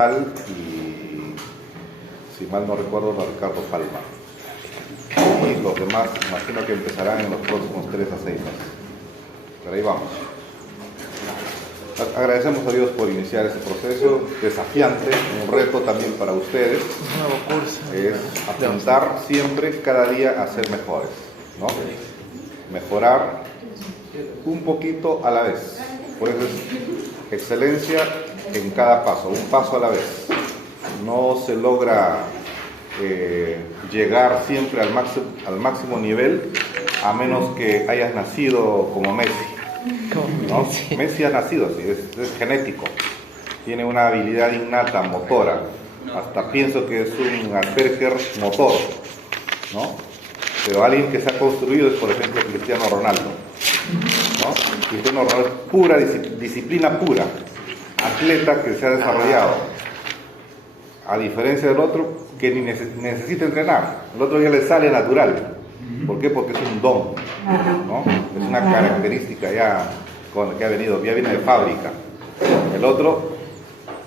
Y si mal no recuerdo, a Ricardo Palma. Y los demás, imagino que empezarán en los próximos 3 a 6 meses. Pero ahí vamos. Agradecemos a Dios por iniciar este proceso desafiante, un reto también para ustedes. Un nuevo curso. Es apuntar siempre, cada día, a ser mejores, ¿no? Mejorar un poquito a la vez. Por eso es excelencia en cada paso, un paso a la vez. No se logra llegar siempre al máximo nivel a menos que hayas nacido como Messi, ¿no? Messi ha nacido así, es genético, tiene una habilidad innata motora, hasta pienso que es un Asperger motor, ¿no? Pero alguien que se ha construido es, por ejemplo, Cristiano Ronaldo, ¿no? Cristiano Ronaldo es pura disciplina pura, atleta que se ha desarrollado, a diferencia del otro que ni necesita entrenar. El otro ya le sale natural. ¿Por qué? Porque es un don, ¿no? Es una característica ya con que ha venido, ya viene de fábrica. El otro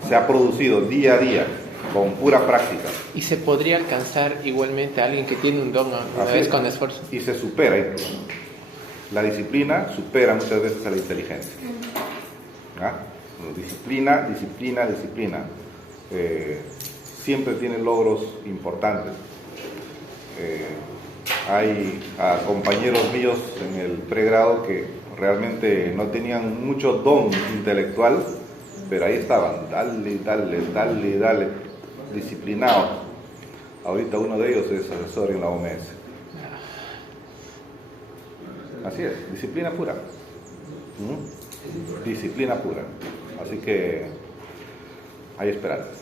se ha producido día a día con pura práctica. Y se podría alcanzar igualmente a alguien que tiene un don una vez con esfuerzo. Y se supera incluso. La disciplina supera muchas veces a la inteligencia. ¿Ah? Disciplina. Siempre tiene logros importantes. Hay compañeros míos en el pregrado que realmente no tenían mucho don intelectual, pero ahí estaban, dale, disciplinados. Ahorita uno de ellos es asesor en la OMS. Así es, disciplina pura. Disciplina pura. Así que hay esperanzas.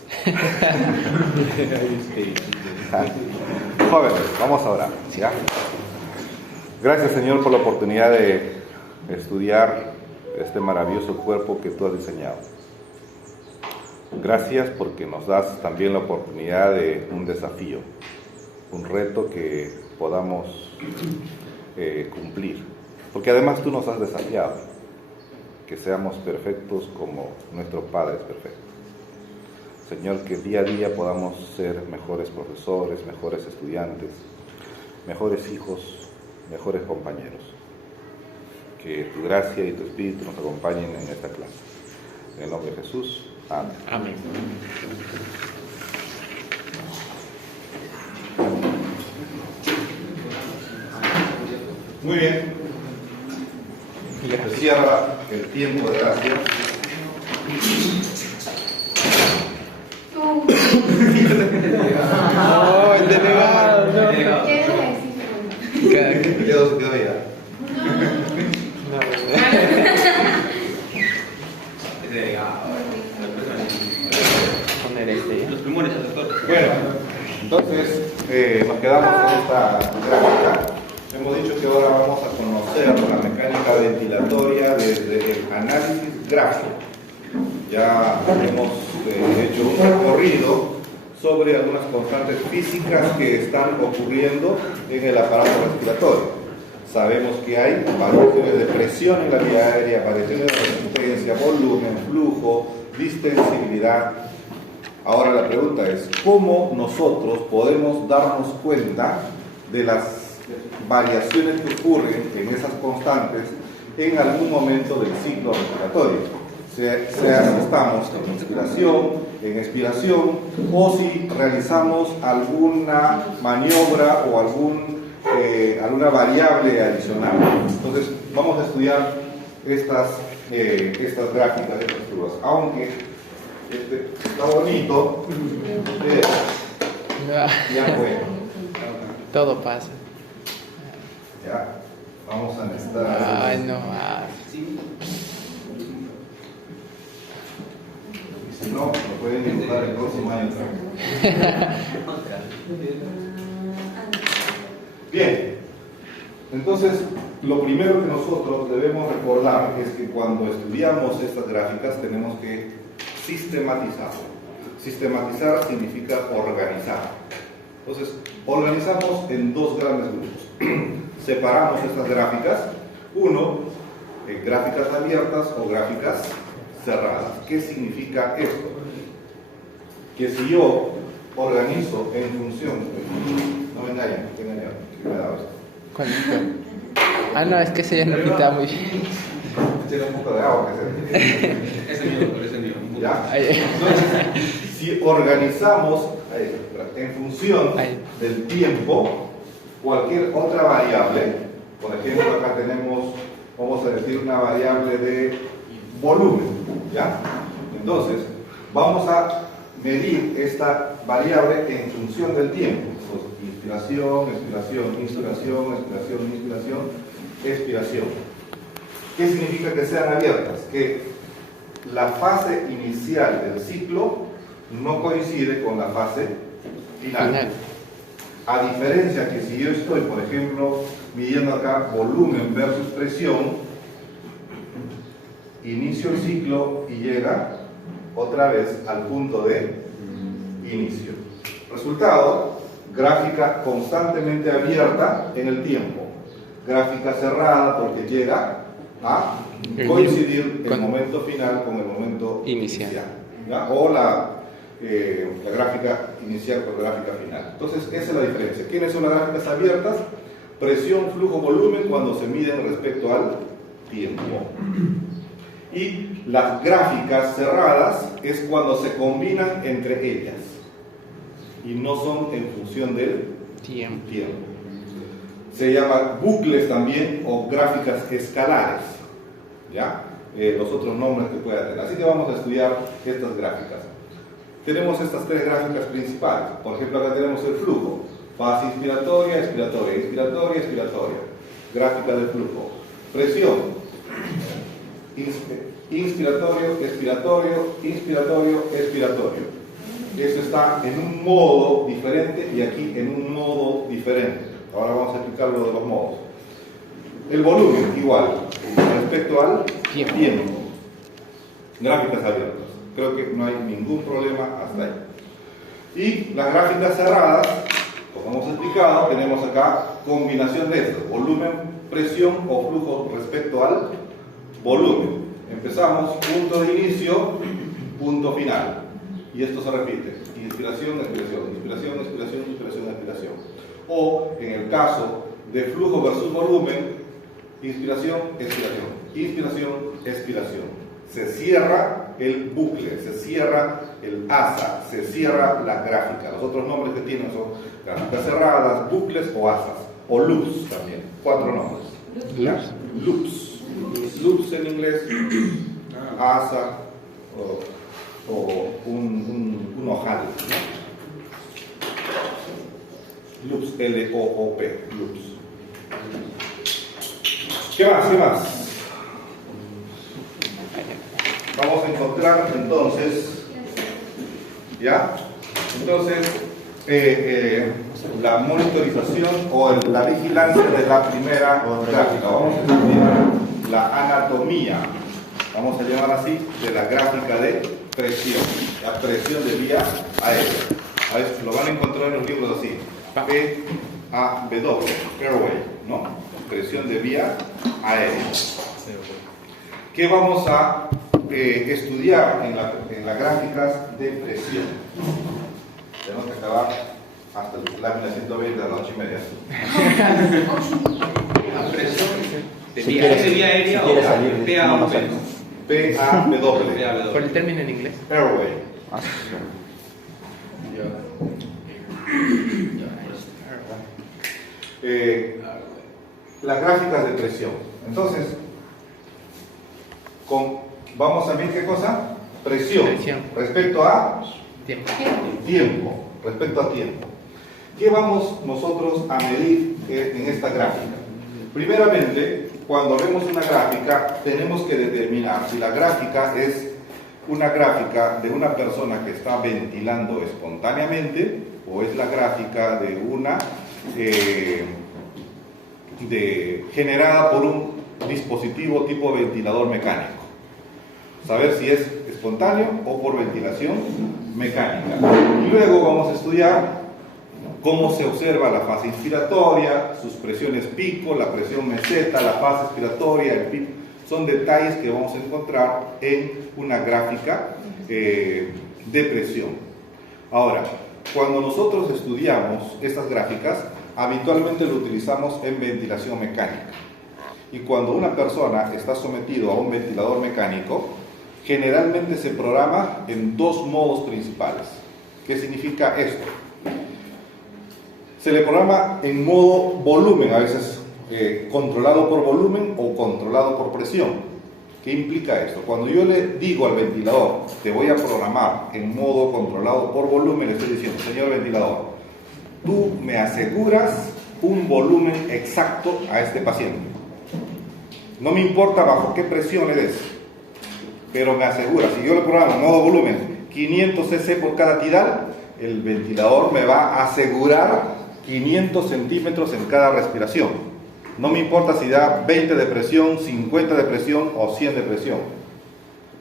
Jóvenes, vamos a orar, ¿ya? Gracias, Señor, por la oportunidad de estudiar este maravilloso cuerpo que tú has diseñado. Gracias porque nos das también la oportunidad de un desafío, un reto que podamos cumplir. Porque además tú nos has desafiado, que seamos perfectos como nuestro Padre es perfecto. Señor, que día a día podamos ser mejores profesores, mejores estudiantes, mejores hijos, mejores compañeros. Que tu gracia y tu Espíritu nos acompañen en esta clase. En el nombre de Jesús. Amén. Amén. Muy bien. Se cierra el tiempo de gracia. Oh, el delegado, no. ¿Qué quedó? Se quedó ya. Poner este. Los primores asesores. Bueno, entonces nos quedamos en esta gráfica. Hemos dicho que ahora vamos a conocer la mecánica ventilatoria desde el análisis gráfico. Ya hemos hecho un recorrido sobre algunas constantes físicas que están ocurriendo en el aparato respiratorio. Sabemos que hay variaciones de presión en la vía aérea, variaciones de resistencia, volumen, flujo, distensibilidad. Ahora la pregunta es, ¿cómo nosotros podemos darnos cuenta de las variaciones que ocurren en esas constantes en algún momento del ciclo respiratorio? Sea si estamos en inspiración, en expiración, o si realizamos alguna maniobra o alguna variable adicional. Entonces, vamos a estudiar estas gráficas, estas curvas. Aunque está bonito, ya fue. Todo pasa. Ya, vamos a necesitar. Ay, no. Si no, lo pueden dibujar el próximo año también. Bien, entonces lo primero que nosotros debemos recordar es que cuando estudiamos estas gráficas tenemos que sistematizar. Sistematizar significa organizar. Entonces, organizamos en dos grandes grupos. Separamos estas gráficas. Uno, gráficas abiertas o gráficas cerradas. ¿Qué significa esto? que si yo organizo en función, no me engañen, cuidado esto. ¿Cuál es? Ah, no, es que ese ya no pintaba muy bien. Tiene un poco de agua que se... Ese mío. ¿Ya? Entonces, si organizamos en función del tiempo cualquier otra variable, por ejemplo acá tenemos, vamos a decir, una variable de volumen, ¿ya? Entonces, vamos a medir esta variable en función del tiempo. Pues, inspiración, expiración, inspiración, expiración, inspiración, expiración. ¿Qué significa que sean abiertas? Que la fase inicial del ciclo no coincide con la fase final. A diferencia que si yo estoy, por ejemplo, midiendo acá volumen versus presión, inicio el ciclo y llega otra vez al punto de inicio. Resultado, gráfica constantemente abierta en el tiempo. Gráfica cerrada porque llega a coincidir el momento final con el momento inicial. ¿Ya? O la gráfica inicial con la gráfica final. Entonces, esa es la diferencia. ¿Quiénes son las gráficas abiertas? Presión, flujo, volumen cuando se miden respecto al tiempo. Y las gráficas cerradas es cuando se combinan entre ellas y no son en función del tiempo. Se llama bucles también o gráficas escalares, ¿ya? Los otros nombres que pueda tener. Así que vamos a estudiar estas gráficas. Tenemos estas tres gráficas principales. Por ejemplo, acá tenemos el flujo. Fase inspiratoria, expiratoria, inspiratoria, expiratoria. Gráfica del flujo. Presión. Inspiratorio, expiratorio, inspiratorio, expiratorio. Eso está en un modo diferente y aquí en un modo diferente. Ahora vamos a explicar lo de los modos. El volumen, igual, respecto al tiempo. Gráficas abiertas. Creo que no hay ningún problema hasta ahí. Y las gráficas cerradas, como hemos explicado, tenemos acá combinación de estos: volumen, presión o flujo respecto al volumen. Empezamos, punto de inicio, punto final. Y esto se repite: inspiración, expiración, inspiración, expiración, inspiración, expiración. O en el caso de flujo versus volumen, inspiración, expiración, inspiración, expiración. Se cierra el bucle, se cierra el asa, se cierra la gráfica. Los otros nombres que tienen son gráficas cerradas, bucles o asas, o loops también. 4 nombres. Loops. Loops en inglés, asa o un ojal. Loops, L-O-O-P, loops. ¿Qué más? Vamos a encontrar entonces, ¿ya? Entonces, la monitorización o la vigilancia de la primera gráfica. Vamos a estudiar la anatomía, vamos a llamar así, de la gráfica de presión, la presión de vía aérea. A ver, lo van a encontrar en los libros así: P-A-W, airway, ¿no? Presión de vía aérea. ¿Qué vamos a estudiar en las gráficas de presión? Tenemos que acabar hasta la lámina 120 a las 8:30. La presión de vía aérea o P-A-W. Por el término en inglés. Airway. Las gráficas de presión. Entonces, vamos a ver qué cosa: presión respecto a tiempo. Respecto a tiempo. ¿Qué vamos nosotros a medir en esta gráfica? Primeramente, cuando vemos una gráfica, tenemos que determinar si la gráfica es una gráfica de una persona que está ventilando espontáneamente o es la gráfica de una generada por un dispositivo tipo ventilador mecánico. Saber si es espontáneo o por ventilación mecánica. Y luego vamos a estudiar cómo se observa la fase inspiratoria, sus presiones pico, la presión meseta, la fase expiratoria, el pico. Son detalles que vamos a encontrar en una gráfica de presión. Ahora, cuando nosotros estudiamos estas gráficas, habitualmente lo utilizamos en ventilación mecánica. Y cuando una persona está sometido a un ventilador mecánico, generalmente se programa en dos modos principales. ¿Qué significa esto? Se le programa en modo volumen, a veces controlado por volumen o controlado por presión. ¿Qué implica esto? Cuando yo le digo al ventilador, te voy a programar en modo controlado por volumen, le estoy diciendo, señor ventilador, tú me aseguras un volumen exacto a este paciente. No me importa bajo qué presión le des, pero me asegura, si yo le programo en modo volumen 500 cc por cada tidal, el ventilador me va a asegurar 500 centímetros en cada respiración. No me importa si da 20 de presión, 50 de presión o 100 de presión,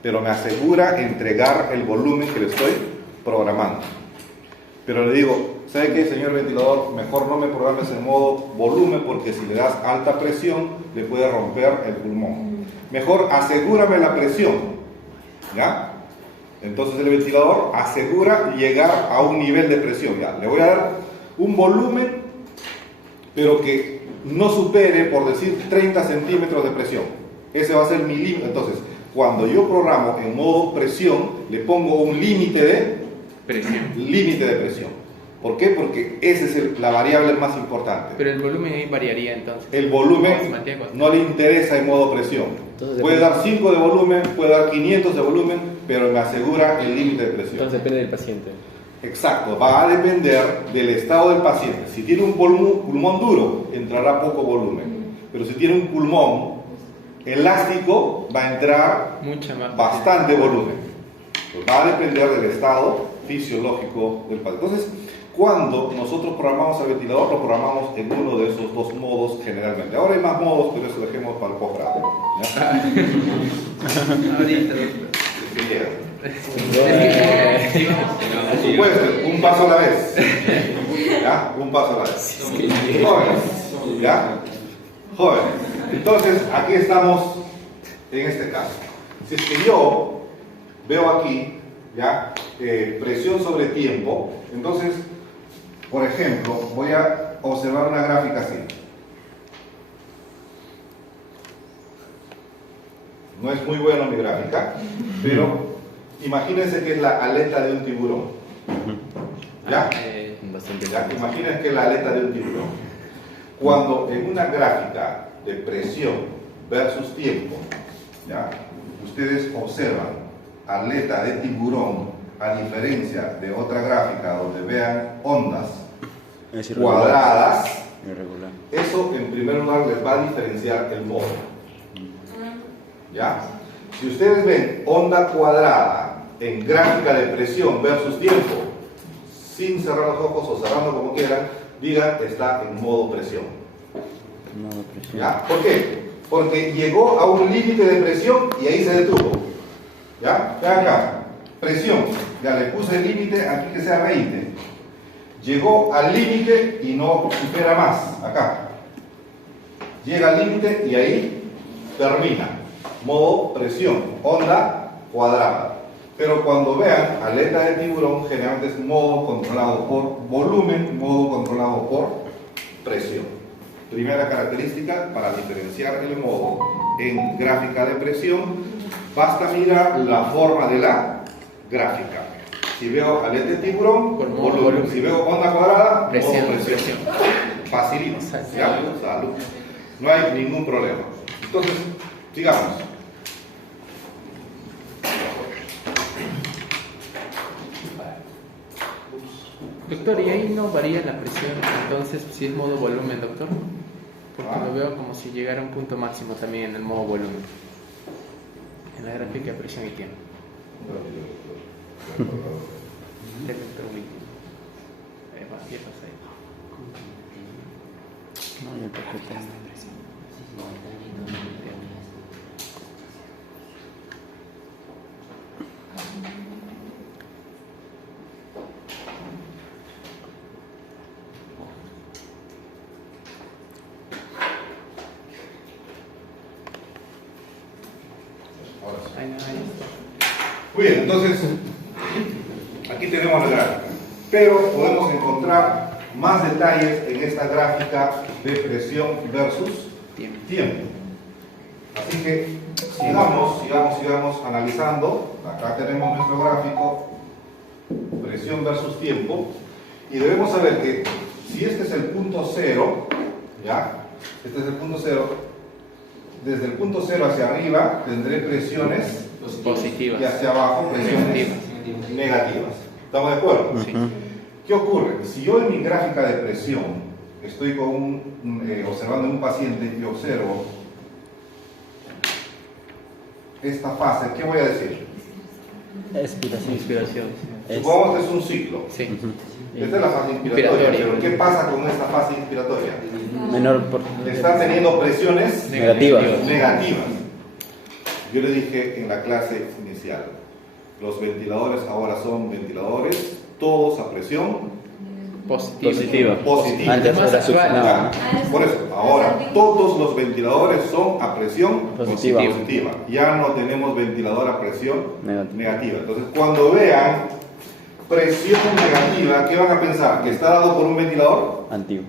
pero me asegura entregar el volumen que le estoy programando. Pero le digo, ¿sabe qué, señor ventilador? Mejor no me programes en modo volumen porque si le das alta presión le puede romper el pulmón. Mejor asegúrame la presión, ¿ya? Entonces el ventilador asegura llegar a un nivel de presión, ¿ya? Le voy a dar un volumen, pero que no supere, por decir, 30 centímetros de presión. Ese va a ser mi límite. Entonces, cuando yo programo en modo presión, le pongo un límite de presión. ¿Por qué? Porque esa es la variable más importante. Pero el volumen ahí variaría entonces. El volumen no le interesa en modo presión. Entonces, puede dar 5 de volumen, puede dar 500 de volumen, pero me asegura el límite de presión. Entonces depende del paciente. Exacto, va a depender del estado del paciente. Si tiene un pulmón duro, entrará poco volumen. Pero si tiene un pulmón elástico, va a entrar bastante volumen. Pues va a depender del estado fisiológico del paciente. Entonces, cuando nosotros programamos al ventilador, lo programamos en uno de esos dos modos generalmente. Ahora hay más modos, pero eso lo dejemos para el posgrado. Por supuesto, un paso a la vez. ¿Ya? Un paso a la vez. Jóvenes. ¿Ya? Jóvenes. Entonces, aquí estamos en este caso. Si es que yo veo aquí, ¿ya? Presión sobre tiempo, entonces, por ejemplo, voy a observar una gráfica así. No es muy buena mi gráfica, pero imagínense que es la aleta de un tiburón. ¿Ya? ¿Ya? Imagínense que es la aleta de un tiburón. Cuando en una gráfica de presión versus tiempo, ¿ya? Ustedes observan aleta de tiburón a diferencia de otra gráfica donde vean ondas cuadradas, eso en primer lugar les va a diferenciar el modo. ¿Ya? Si ustedes ven onda cuadrada en gráfica de presión versus tiempo, sin cerrar los ojos o cerrando como quieran, digan está en modo presión. ¿Ya? ¿Por qué? Porque llegó a un límite de presión y ahí se detuvo. ¿Ya? Vean acá, presión, ya le puse el límite aquí que sea 20. Llegó al límite y no supera más, acá. Llega al límite y ahí termina. Modo presión, onda cuadrada. Pero cuando vean aleta de tiburón, generalmente es modo controlado por volumen, modo controlado por presión. Primera característica para diferenciar el modo en gráfica de presión, basta mirar la forma de la gráfica. Si veo aleta de tiburón, volumen. Si veo onda cuadrada, presión. modo presión. Facilito. ¿Ya? Salud. No hay ningún problema. Entonces, sigamos. Doctor, ¿y ahí no varía la presión? Entonces, si es modo volumen, doctor. Porque lo veo como si llegara a un punto máximo también en el modo volumen. En la gráfica de presión y tiempo. Muy bien, entonces aquí tenemos la gráfica. Pero podemos encontrar más detalles en esta gráfica de presión versus tiempo. Así que sigamos analizando. Acá tenemos nuestro gráfico, presión versus tiempo, y debemos saber que si este es el punto cero, ¿ya? Este es el punto cero. Desde el punto cero hacia arriba tendré presiones positivas y hacia abajo presiones negativas. ¿Estamos de acuerdo? Sí. ¿Qué ocurre? Si yo en mi gráfica de presión estoy observando un paciente y observo esta fase, ¿qué voy a decir? Inspiración. Supongamos que es un ciclo. Sí. Esta es la fase inspiratoria. Pero ¿qué pasa con esta fase inspiratoria? Menor Está teniendo presiones negativas. negativas. Yo le dije en la clase inicial, los ventiladores ahora son ventiladores todos a presión Positiva. positiva. Antes Más era actual. Ya, por eso, ahora todos los ventiladores son a presión Positiva. positiva. Ya no tenemos ventilador a presión Negativa. negativa. Entonces, cuando vean presión negativa, ¿qué van a pensar? ¿Que está dado por un ventilador? Antiguo.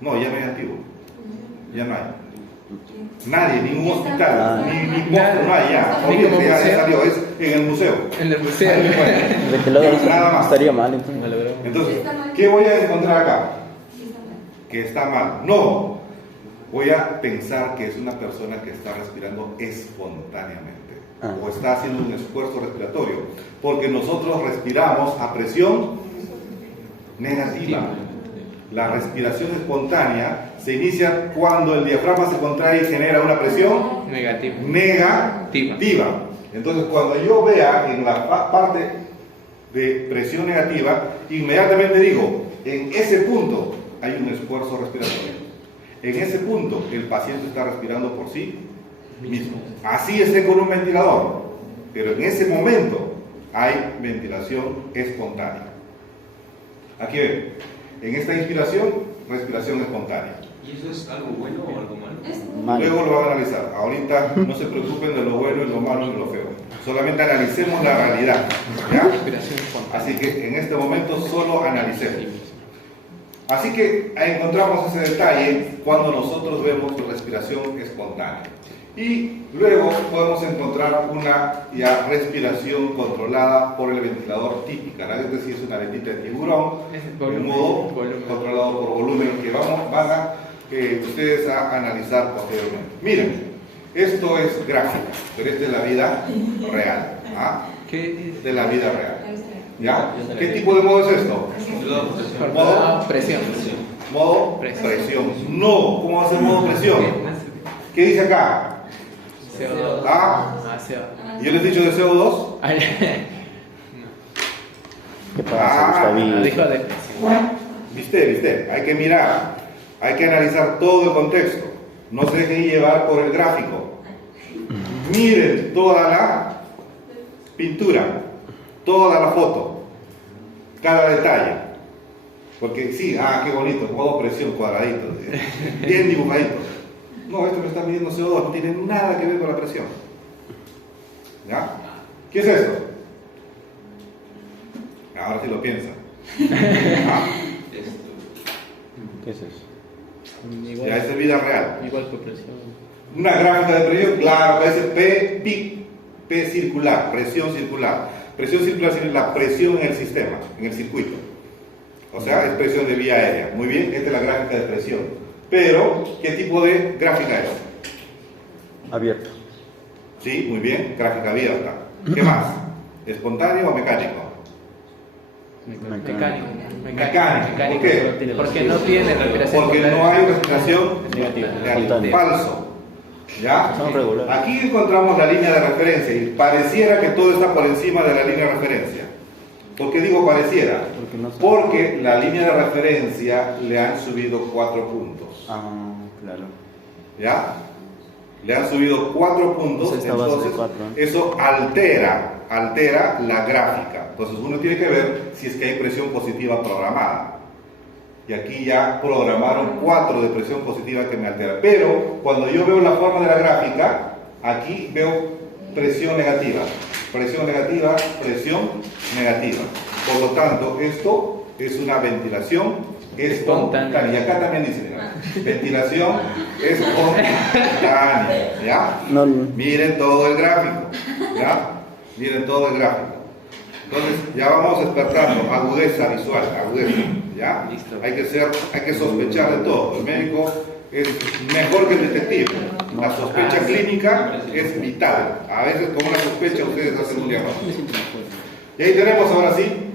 No, ya no hay antiguo. Ya no hay. Nadie, ningún hospital, ni posto, no hay ya. Ni como Olvídate, ya museo. salió, es en el museo. En el museo. El ventilador Nada más. estaría mal entonces. Entonces, ¿qué voy a encontrar acá? Que está mal. No, voy a pensar que es una persona que está respirando espontáneamente o está haciendo un esfuerzo respiratorio, porque nosotros respiramos a presión negativa. La respiración espontánea se inicia cuando el diafragma se contrae y genera una presión Negativo. negativa. Entonces, cuando yo vea en la parte de presión negativa, inmediatamente digo, en ese punto hay un esfuerzo respiratorio. En ese punto el paciente está respirando por sí mismo. Así esté con un ventilador, pero en ese momento hay ventilación espontánea. Aquí ven, en esta inspiración, respiración espontánea. ¿Y eso es algo bueno o algo malo? Luego lo van a analizar. Ahorita no se preocupen de lo bueno y lo malo y lo feo. Solamente analicemos la realidad. ¿Ya? Respiración espontánea. Así que en este momento solo analicemos. Así que encontramos ese detalle cuando nosotros vemos respiración espontánea. Y luego podemos encontrar una ya respiración controlada por el ventilador típica, ¿no? Es decir, es una aletita de tiburón, en modo controlado por volumen, que van a ustedes a analizar posteriormente. Miren, esto es gráfica, pero es de la vida real. ¿Ah? De la vida real. ¿Ya? ¿Qué tipo de modo es esto? Modo presión. Modo presión. No, ¿cómo va a ser modo presión? ¿Qué dice acá? CO2. Ah, CO2. ¿yo les he dicho de CO2? ¿Qué pasa, Gustavín? Dijo de presión. ¿Viste? Hay que mirar, hay que analizar todo el contexto. No se dejen llevar por el gráfico. Miren toda la pintura, toda la foto, cada detalle. Porque sí, qué bonito, modo presión cuadradito, bien dibujadito. No, esto que está midiendo CO2 no tiene nada que ver con la presión. ¿Ya? ¿Qué es esto? Ahora sí lo piensan. ¿Ah? ¿Qué es eso? Ya, esa es vida real. Igual que presión. Una gráfica de presión, claro, parece P circular, presión circular. Presión circular es la presión en el sistema, en el circuito. O sea, es presión de vía aérea. Muy bien, esta es la gráfica de presión. Pero, ¿qué tipo de gráfica es? Abierto. Sí, muy bien, gráfica abierta. ¿Qué más? ¿Espontáneo o mecánico? Mecánico. ¿Por qué? Porque no tiene respiración. Porque no hay respiración negativa. negativa. Falso. ¿Ya? Son regulares. Aquí encontramos la línea de referencia y pareciera que todo está por encima de la línea de referencia. ¿Por qué digo pareciera? Porque la línea de referencia le han subido 4 puntos. Claro. ¿Ya? Le han subido 4 puntos, Esta base de entonces 4, eso altera la gráfica. Entonces uno tiene que ver si es que hay presión positiva programada. Y aquí ya programaron 4 de presión positiva que me alteran. Pero cuando yo veo la forma de la gráfica, aquí veo presión negativa. Presión negativa, presión negativa. Por lo tanto, esto es una ventilación espontánea. Y acá también dice, mira, ventilación espontánea. ¿Ya? No. Miren todo el gráfico. ¿Ya? Miren todo el gráfico. Entonces, ya vamos despertando agudeza visual, agudeza. ¿Ya? Listo. Hay que sospechar de todo. El médico es mejor que el detective. La sospecha clínica es vital. A veces con una sospecha ustedes hacen un diagnóstico. Y ahí tenemos ahora sí.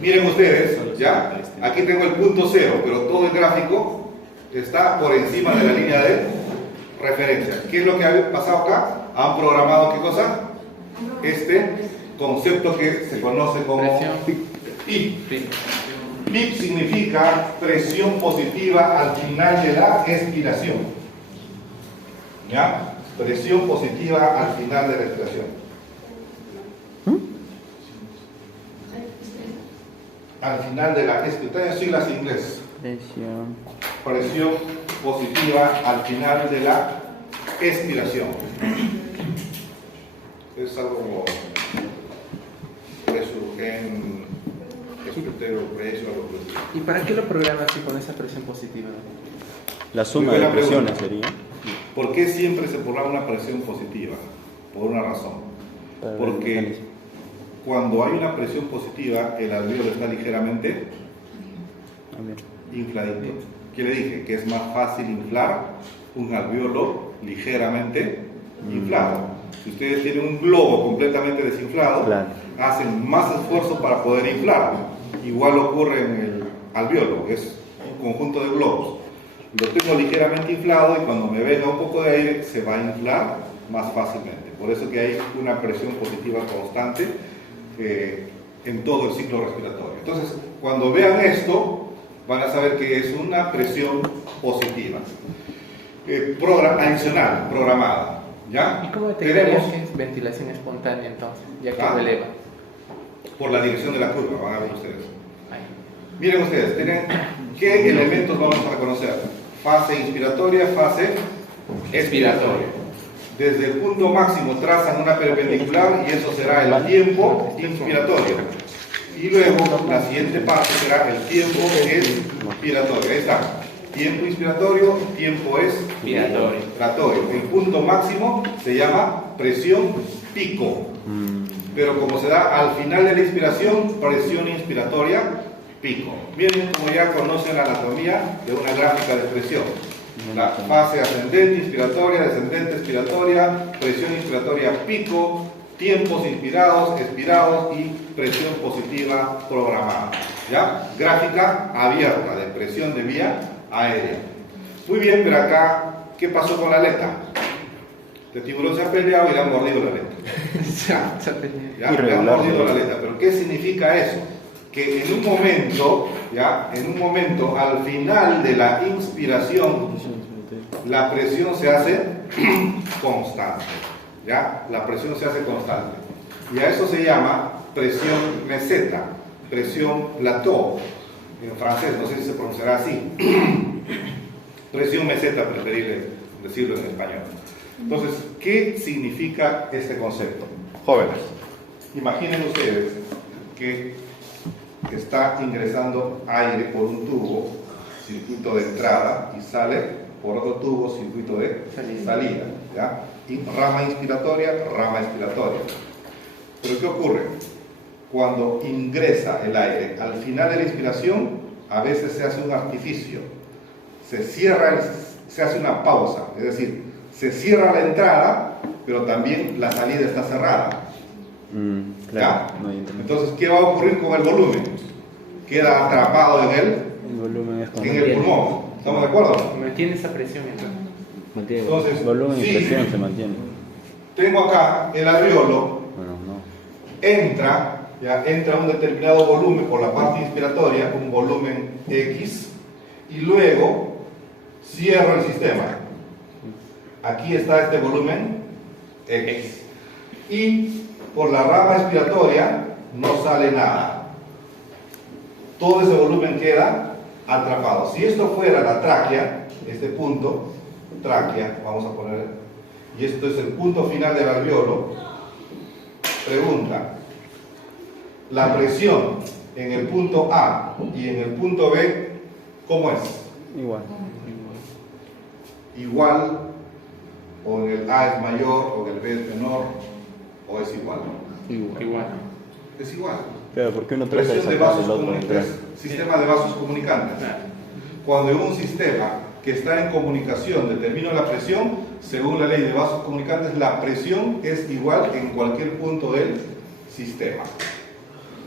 Miren ustedes, ¿ya? Aquí tengo el punto cero, pero todo el gráfico está por encima de la línea de referencia. ¿Qué es lo que ha pasado acá? Han programado, ¿qué cosa? Este concepto que se conoce como PIP. PIP significa presión positiva al final de la expiración. ¿Ya? Presión positiva al final de la expiración. Al final de la expiración, siglas en inglés. Presión positiva al final de la expiración. Es algo como ¿Y para qué lo programas así con esa presión positiva? La suma de presiones sería. ¿Por qué siempre se programa una presión positiva? Por una razón. Porque cuando hay una presión positiva, el alveolo está ligeramente infladito. ¿Qué le dije? Que es más fácil inflar un alveolo ligeramente inflado. Si ustedes tienen un globo completamente desinflado, hacen más esfuerzo para poder inflarlo. Igual ocurre en el alveolo, es un conjunto de globos. Lo tengo ligeramente inflado y cuando me venga un poco de aire se va a inflar más fácilmente. Por eso que hay una presión positiva constante en todo el ciclo respiratorio. Entonces, cuando vean esto, van a saber que es una presión positiva. Adicional, programada. ¿Ya? ¿Y cómo detectarías que es ventilación espontánea entonces, ya que lo eleva? Por la dirección de la curva, van a ver ustedes. Miren ustedes, tienen qué elementos vamos a reconocer. Fase inspiratoria, fase expiratoria. Desde el punto máximo trazan una perpendicular y eso será el tiempo inspiratorio. Y luego la siguiente parte será el tiempo expiratorio. Ahí está. Tiempo inspiratorio, tiempo expiratorio. El punto máximo se llama presión pico. Pero como se da al final de la inspiración, presión inspiratoria pico. Miren como ya conocen la anatomía de una gráfica de presión. La fase ascendente inspiratoria, descendente expiratoria, presión inspiratoria pico, tiempos inspirados, expirados y presión positiva programada. ¿Ya? Gráfica abierta de presión de vía aérea. Muy bien, pero acá, ¿qué pasó con la aleta? El tiburón se ha peleado y le han mordido la aleta. ¿Ya? Le han mordido la aleta. ¿Pero qué significa eso? Que en un momento, al final de la inspiración, la presión se hace constante. ¿Ya? La presión se hace constante. Y a eso se llama presión meseta, presión plateau. En francés, no sé si se pronunciará así. Presión meseta, preferible decirlo en español. Entonces, ¿qué significa este concepto? Jóvenes, imaginen ustedes que está ingresando aire por un tubo, circuito de entrada, y sale por otro tubo, circuito de salida. ¿Ya? Y rama inspiratoria, rama expiratoria. Pero ¿qué ocurre? Cuando ingresa el aire, al final de la inspiración, a veces se hace un artificio. Se cierra, se hace una pausa, es decir, se cierra la entrada, pero también la salida está cerrada. Claro, no entonces, ¿qué va a ocurrir con el volumen? Queda atrapado en el pulmón. ¿Estamos de acuerdo? Mantiene esa presión entonces. Entonces, volumen y presión se mantiene. Tengo acá el alveolo, entra a un determinado volumen por la parte inspiratoria, un volumen X, y luego cierro el sistema. Aquí está este volumen X. Y por la rama expiratoria no sale nada. Todo ese volumen queda atrapado. Si esto fuera la tráquea, este punto, tráquea, vamos a poner, y esto es el punto final del alveolo, Pregunta. La presión en el punto A y en el punto B, ¿cómo es? Igual. Igual, o en el A es mayor, o en el B es menor, o es igual. Igual. Es igual. Claro, porque uno trata de Presión de sacar vasos el otro comunicantes, entrar. sistema de vasos comunicantes. Cuando en un sistema que está en comunicación determino la presión, según la ley de vasos comunicantes, la presión es igual en cualquier punto del sistema.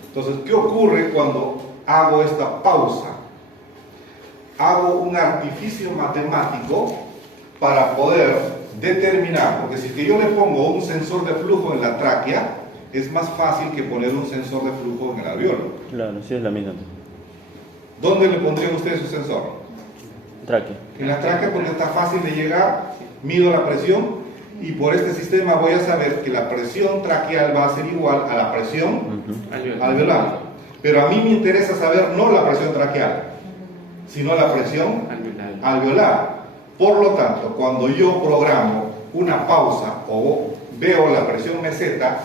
Entonces, ¿qué ocurre cuando hago esta pausa? Hago un artificio matemático para poder determinar, porque si que yo le pongo un sensor de flujo en la tráquea, es más fácil que poner un sensor de flujo en el alveolo. Claro, sí es la misma. ¿Dónde le pondrían ustedes su sensor? Tráquea. En la tráquea, porque está fácil de llegar, mido la presión y por este sistema voy a saber que la presión traqueal va a ser igual a la presión alveolar. Pero a mí me interesa saber no la presión traqueal, sino la presión alveolar. Por lo tanto, cuando yo programo una pausa o veo la presión meseta,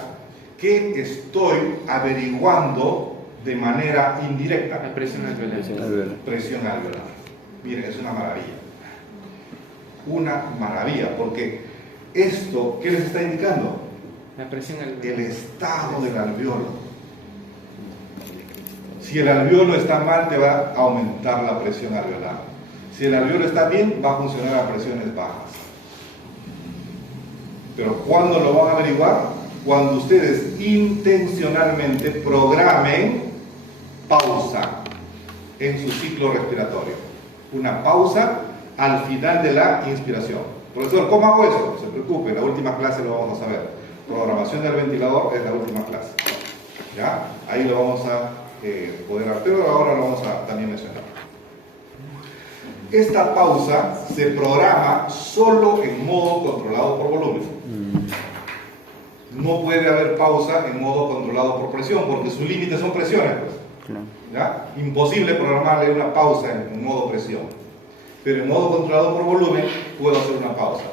¿qué estoy averiguando de manera indirecta? La presión alveolar. Presión alveolar. Miren, es una maravilla. Una maravilla, porque esto, ¿qué les está indicando? La presión alveolar. El estado del alveolo. Si el alveolo está mal, te va a aumentar la presión alveolar. Si el alveolo está bien, va a funcionar a presiones bajas. Pero ¿cuándo lo van a averiguar? Cuando ustedes intencionalmente programen pausa en su ciclo respiratorio. Una pausa al final de la inspiración. Profesor, ¿cómo hago eso? No se preocupe, en la última clase lo vamos a saber. Programación del ventilador es la última clase. ¿Ya? Ahí lo vamos a poder ver, pero ahora lo vamos a también mencionar. Esta pausa se programa solo en modo controlado por volumen. No puede haber pausa en modo controlado por presión, porque su límite son presiones. Pues. ¿Ya? Imposible programarle una pausa en modo presión. Pero en modo controlado por volumen puedo hacer una pausa.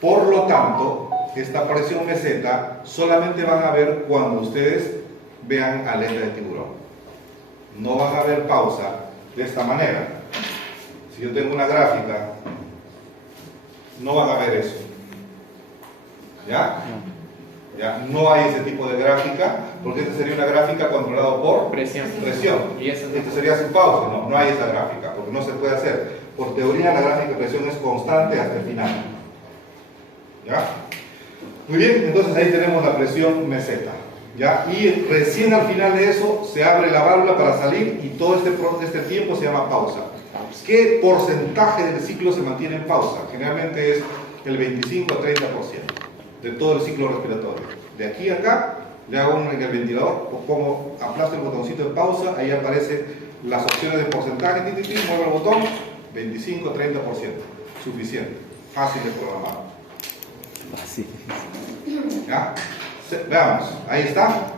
Por lo tanto, esta presión meseta solamente van a ver cuando ustedes vean aleta de tiburón. No van a ver pausa de esta manera. Si yo tengo una gráfica, no van a ver eso. ¿Ya? ¿Ya? No hay ese tipo de gráfica, porque esta sería una gráfica controlada por presión. Y esta sería sin pausa. No hay esa gráfica, porque no se puede hacer. Por teoría, la gráfica de presión es constante hasta el final. ¿Ya? Muy bien, entonces ahí tenemos la presión meseta. ¿Ya? Y recién al final de eso se abre la válvula para salir y todo este tiempo se llama pausa. ¿Qué porcentaje del ciclo se mantiene en pausa? Generalmente es el 25 a 30% de todo el ciclo respiratorio. De aquí a acá, le hago en el ventilador, pongo, aplasto el botoncito de pausa, ahí aparecen las opciones de porcentaje, muevo el botón, 25 a 30%. Suficiente, fácil de programar. Así. ¿Ya? Veamos, ahí está.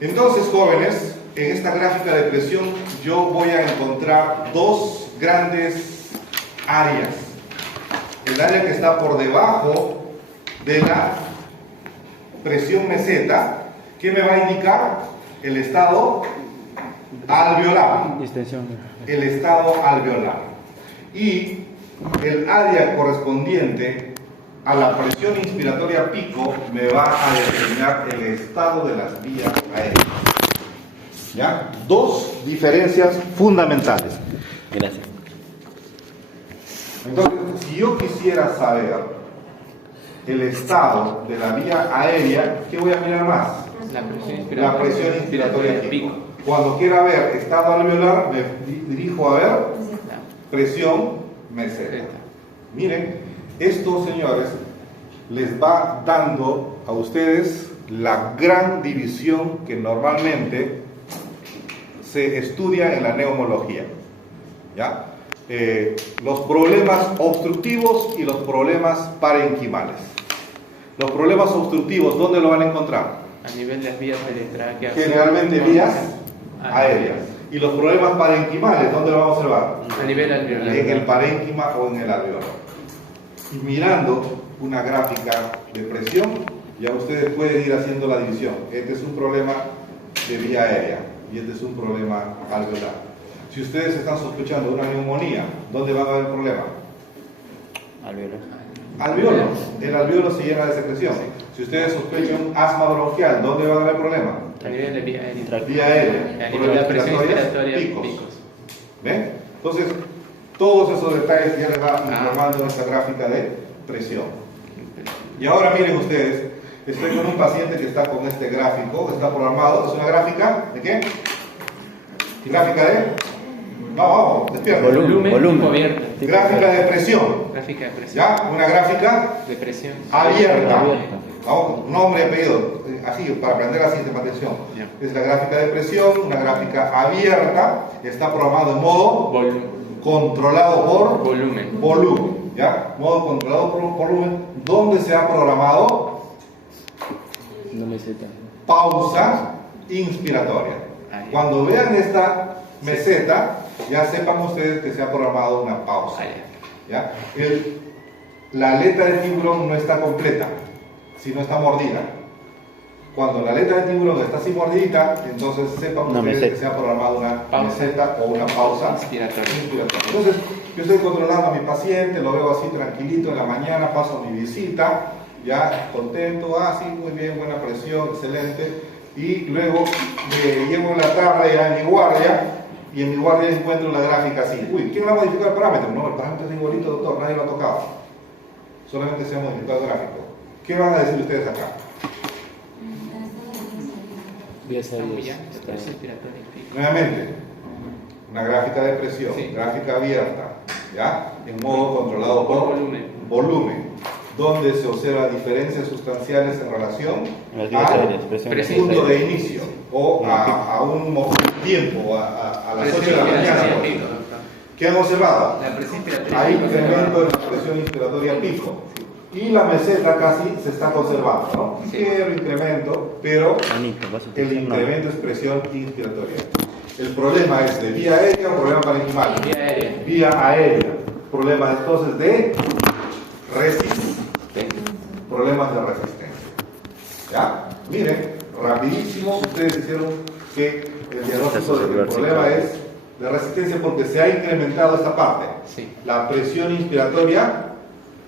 Entonces, jóvenes, en esta gráfica de presión yo voy a encontrar dos grandes áreas. El área que está por debajo de la presión meseta, que me va a indicar el estado alveolar. El estado alveolar. Y el área correspondiente a la presión inspiratoria pico me va a determinar el estado de las vías aéreas. ¿Ya? Dos diferencias fundamentales. Gracias. Entonces, si yo quisiera saber el estado de la vía aérea, ¿qué voy a mirar más? La presión inspiratoria pico. Cuando quiera ver estado alveolar, me dirijo a ver presión meseta. Miren, esto, señores, les va dando a ustedes la gran división que normalmente se estudia en la neumología. ¿Ya? Los problemas obstructivos y los problemas parenquimales. Los problemas obstructivos, ¿dónde lo van a encontrar? A nivel de las vías aéreas. Generalmente vías aéreas. Y los problemas parenquimales, ¿dónde lo vamos a observar? A nivel alveolar. En el parénquima o en el alveolo. Y mirando una gráfica de presión, Ya ustedes pueden ir haciendo la división. Este es un problema de vía aérea y este es un problema alveolar. Si ustedes están sospechando de una neumonía, ¿dónde va a haber problema? Alveolar. Alveolo. El alveolo se llena de secreción. Si ustedes sospechan asma bronquial, ¿dónde va a haber problema? A nivel de vía aérea. Vía aérea. A Por nivel de la las presión respiratorias, inspiratoria, picos. picos. ¿Ven? Entonces, todos esos detalles ya les va informando en esta gráfica de presión. Y ahora miren ustedes, estoy con un paciente que está con este gráfico, está programado. ¿Es una gráfica de qué? ¿Gráfica de? Vamos, despierta. Volumen abierto. Gráfica de presión. Gráfica de presión. ¿Ya? Una gráfica De presión. abierta. Vamos, nombre y apellido, así, para aprender la sistematización. Ya. Es la gráfica de presión, una gráfica abierta, está programado en modo controlado por Volumen. volumen. ¿Ya? Modo controlado por volumen, donde se ha programado No meseta. pausa inspiratoria. Ahí. Cuando vean esta meseta, ya sepan ustedes que se ha programado una pausa. Ahí. ¿Ya? La aleta de tiburón no está completa, sino está mordida. Cuando la aleta de tiburón está así mordidita, entonces sepan Una ustedes meseta. que se ha programado una Pausa. meseta o una pausa Inspiratoria. inspiratoria. Entonces, yo estoy controlando a mi paciente, lo veo así tranquilito en la mañana, paso mi visita, ya contento, sí, muy bien, buena presión, excelente. Y luego llego en la tarde ya en mi guardia, y en mi guardia encuentro la gráfica así. Uy, ¿quién va a modificar el parámetro? No, el parámetro es igualito, doctor, nadie lo ha tocado. Solamente se ha modificado el gráfico. ¿Qué van a decir ustedes acá? Vía Estamos ya. aérea. Presión inspiratoria. Pico. Nuevamente, una gráfica de presión, Sí. gráfica abierta, ¿ya? En modo controlado por volumen, donde se observa diferencias sustanciales en relación Las vías aéreas, al presión punto aérea. de inicio o a un tiempo, a las 8 de la Presión mañana. inspiratoria, pico, doctor. ¿Qué han observado? La presión inspiratoria. Hay pico, incremento en la presión inspiratoria pico. Y la meseta casi se está conservando, ¿no? Sí. Ligero incremento, pero Manito, vas a el utilizar una- incremento es presión inspiratoria. El problema es de vía aérea o problema parenquimal. Vía aérea. Vía aérea. Problemas entonces de resistencia. Problemas de resistencia. ¿Ya? Miren, rapidísimo, ustedes hicieron que el diagnóstico del problema es de resistencia porque se ha incrementado esta parte. Sí. La presión inspiratoria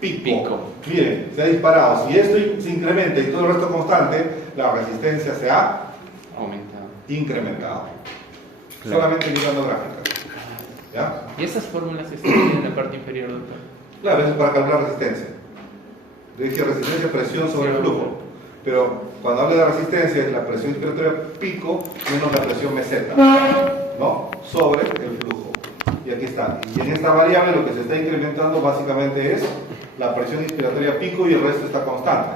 pico. Pico. Miren, se ha disparado. Si esto se incrementa y todo el resto constante, la resistencia se ha Aumentado. incrementado. Claro. Solamente mirando gráficas. ¿Ya? ¿Y esas fórmulas que están en la parte inferior, doctor? Claro, eso es para calcular resistencia. Yo dije resistencia, presión sobre el flujo. Pero cuando hablo de resistencia, es la presión inspiratoria pico menos la presión meseta, ¿no? Sobre el flujo. Y aquí está. Y en esta variable lo que se está incrementando básicamente es la presión inspiratoria pico y el resto está constante.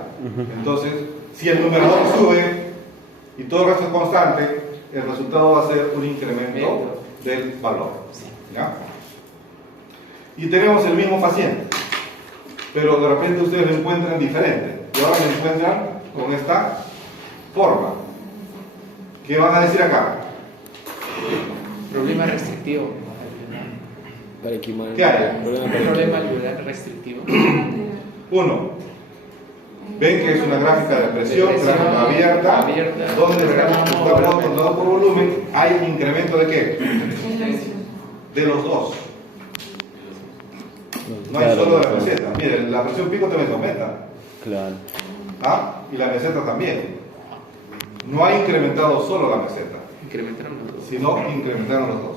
Entonces, si el numerador sube y todo el resto es constante, el resultado va a ser un incremento del valor. ¿Ya? Y tenemos el mismo paciente, pero de repente ustedes lo encuentran diferente. Y ahora lo encuentran con esta forma. ¿Qué van a decir acá? Problema restrictivo. Para equimar. ¿Qué hay? Problema alveolar restrictivo. Uno, ven que es una gráfica de presión, De presión abierta, abierta, donde está volumen. controlado por volumen. ¿Hay un incremento de qué? De los dos. No hay Claro, solo de la claro. meseta. Miren, la presión pico también se aumenta. Claro. Y la meseta también. No ha incrementado solo la meseta, Incrementaron los dos. sino incrementaron los dos.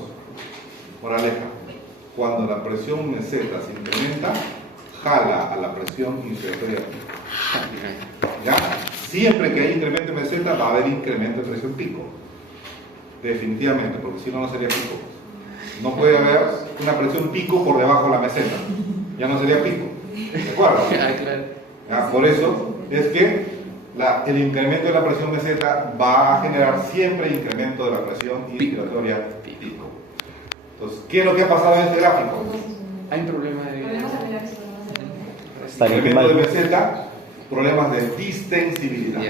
Moraleja, cuando la presión meseta se incrementa, jala a la presión inspiratoria pico. ¿Ya? Siempre que hay incremento en meseta va a haber incremento en presión pico. Definitivamente, porque si no, no sería pico. No puede haber una presión pico por debajo de la meseta. Ya no sería pico. ¿De acuerdo? Claro. ¿Ya? Por eso es que el incremento de la presión meseta va a generar siempre incremento de la presión inspiratoria pico. Entonces, ¿qué es lo que ha pasado en este gráfico? Hay un problema de Incremento de meseta, problemas de distensibilidad.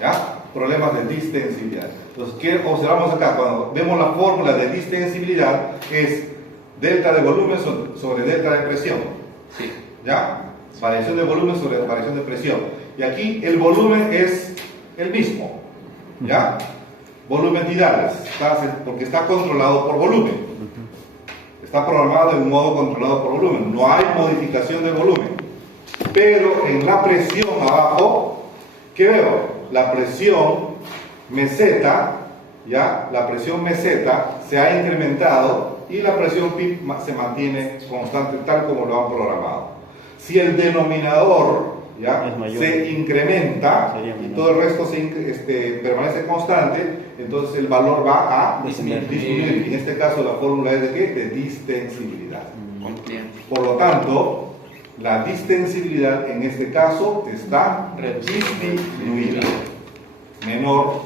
¿Ya? Problemas de distensibilidad. Entonces, ¿qué observamos acá? Cuando vemos la fórmula de distensibilidad, es delta de volumen sobre delta de presión. Sí. ¿Ya? Variación de volumen sobre variación de presión. Y aquí el volumen es el mismo, ¿ya? Volumen tidales, porque está controlado por volumen. Está programado de un modo controlado por volumen. No hay modificación del volumen. Pero en la presión abajo, ¿qué veo? La presión meseta, ¿ya? La presión meseta se ha incrementado y la presión PIP se mantiene constante tal como lo han programado. Si el denominador, ¿ya?, se incrementa y todo el resto permanece constante, entonces el valor va a disminuir. En este caso la fórmula es de ¿qué? De distensibilidad. Por lo tanto, la distensibilidad en este caso está disminuida, menor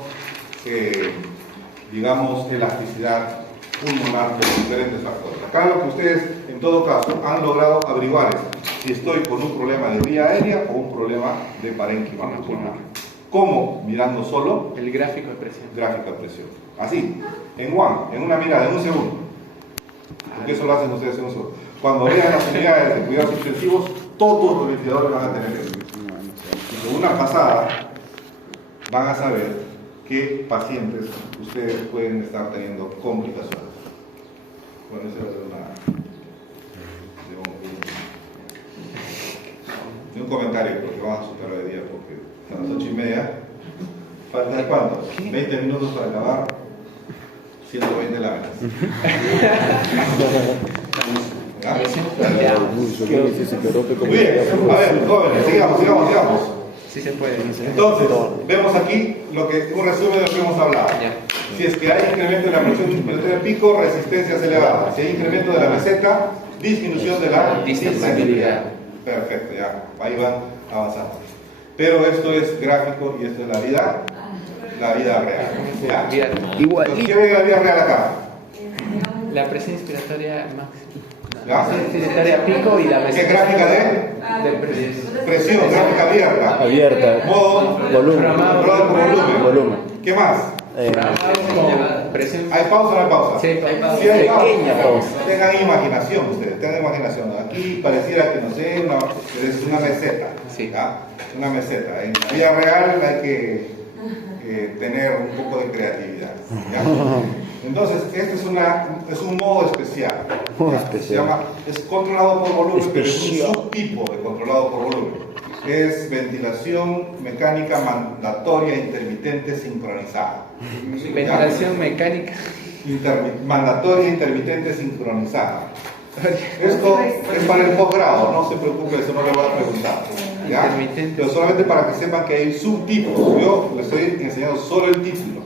digamos, elasticidad pulmonar de diferentes factores. Acá lo que ustedes en todo caso han logrado averiguar es si estoy con un problema de vía aérea o un problema de parénquima pulmonar. ¿Cómo? Mirando solo el gráfico de presión. Gráfico de presión. Así, en una mirada, en un segundo. Porque eso lo hacen ustedes en un segundo. Cuando vean las unidades de cuidados intensivos, todos los ventiladores van a tener eso. Y con una pasada van a saber qué pacientes ustedes pueden estar teniendo complicaciones. Bueno, eso es un comentario, porque vamos a superar de día, porque a las 8:30, ¿falta cuánto? 20 minutos para acabar, 120 láminas. Muy bien, a ver, jóvenes, sigamos. Sí se puede. Entonces, vemos aquí un resumen de lo que hemos hablado. Si es que hay incremento de la presión inspiratoria del pico, resistencias elevadas. Si hay incremento de la meseta, disminución de la distensibilidad. Perfecto, ya, ahí van avanzando. Pero esto es gráfico y esto es la vida real. ¿Ya? Entonces, ¿qué ve la vida real acá? La presión inspiratoria máxima. ¿Ya? Presión inspiratoria pico y la meseta. ¿Qué gráfica de presión? Gráfica abierta. Modo volumen. Volumen. ¿Qué más? Presión. ¿Hay pausa o no hay pausa? Sí, hay pausa. Sí, hay pausa. Pequeña pausa. Tengan imaginación ustedes, tengan imaginación. Aquí pareciera que no sé, es una meseta. Sí. ¿Ya? Una meseta. En la vida real hay que tener un poco de creatividad. ¿Ya? Entonces, este es un modo especial. Se llama, es controlado por volumen, pero es un subtipo de controlado por volumen. Es ventilación mecánica mandatoria intermitente sincronizada. Ventilación mecánica mandatoria intermitente sincronizada. Esto es para el posgrado, no se preocupe, eso no le voy a preguntar. ¿Ya? Pero solamente para que sepan que hay subtipos. Yo les estoy enseñando solo el título.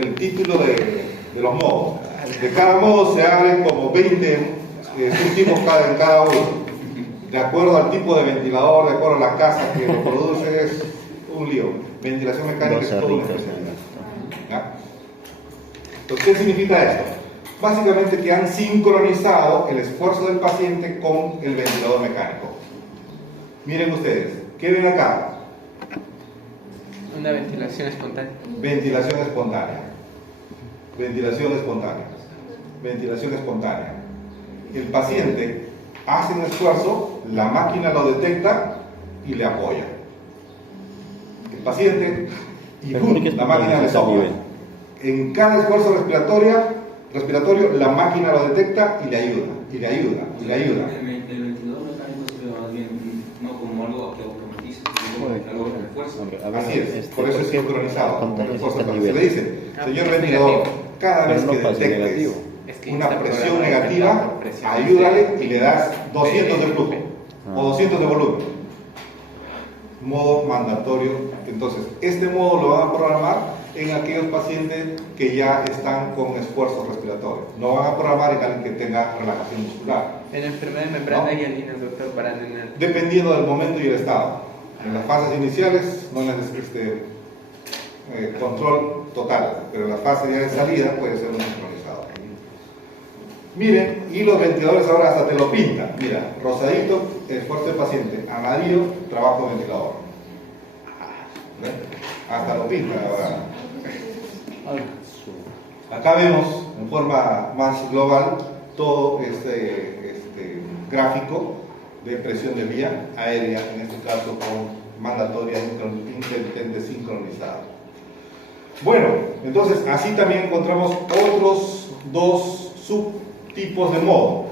El título de los modos. De cada modo se abren como 20 subtipos en cada uno. De acuerdo al tipo de ventilador, de acuerdo a la casa que lo produce, es un lío. Ventilación mecánica es toda una especialidad. ¿Ya? Entonces, ¿qué significa esto? Básicamente que han sincronizado el esfuerzo del paciente con el ventilador mecánico. Miren ustedes, ¿qué ven acá? Una ventilación espontánea. Ventilación espontánea. Ventilación espontánea. Ventilación espontánea. El paciente hace un esfuerzo, la máquina lo detecta y le apoya. El paciente y la máquina le sopla. En cada esfuerzo respiratorio, la máquina lo detecta y le ayuda, y le ayuda, y le ayuda. El ventilador mecánico sirve más bien no como algo que automatiza, sino como algo que refuerza. Así es, por eso es sincronizado. Se le dice, señor ventilador, cada vez que detectes una presión negativa, ayúdale y le das 200 de flujo o 200 de volumen. Modo mandatorio. Entonces, este modo lo van a programar en aquellos pacientes que ya están con esfuerzo respiratorio. No van a programar en alguien que tenga relajación muscular. En enfermedad de membrana y alinas, doctor, para tener. Dependiendo del momento y el estado. En las fases iniciales no necesita control total, pero en la fase ya de salida puede ser un sincronizado. Miren, y los ventiladores ahora hasta te lo pintan. Mira, rosadito, esfuerzo del paciente, amarillo, trabajo de ventilador. ¿Ven? Hasta lo pintan ahora. Acá vemos en forma más global todo este gráfico de presión de vía aérea, en este caso con mandatoria intermitente sincronizada. Bueno, entonces así también encontramos otros dos subtipos de modo: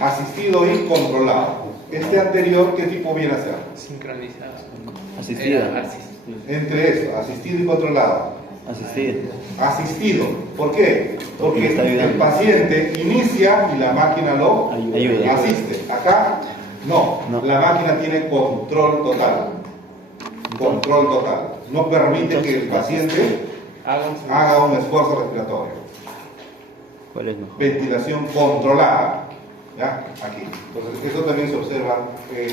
asistido y controlado. Este anterior, ¿qué tipo viene a ser? Sincronizado. Asistida. Entre eso, asistido y controlado. Asistida. Asistido. ¿Por qué? Porque está ayudando. el paciente inicia y la máquina lo Ayuda. asiste. Acá no. No. La máquina tiene control total. Control total. No permite que el paciente haga un esfuerzo respiratorio. ¿Cuál es mejor? Ventilación controlada. ¿Ya? Aquí. Entonces, eso también se observa en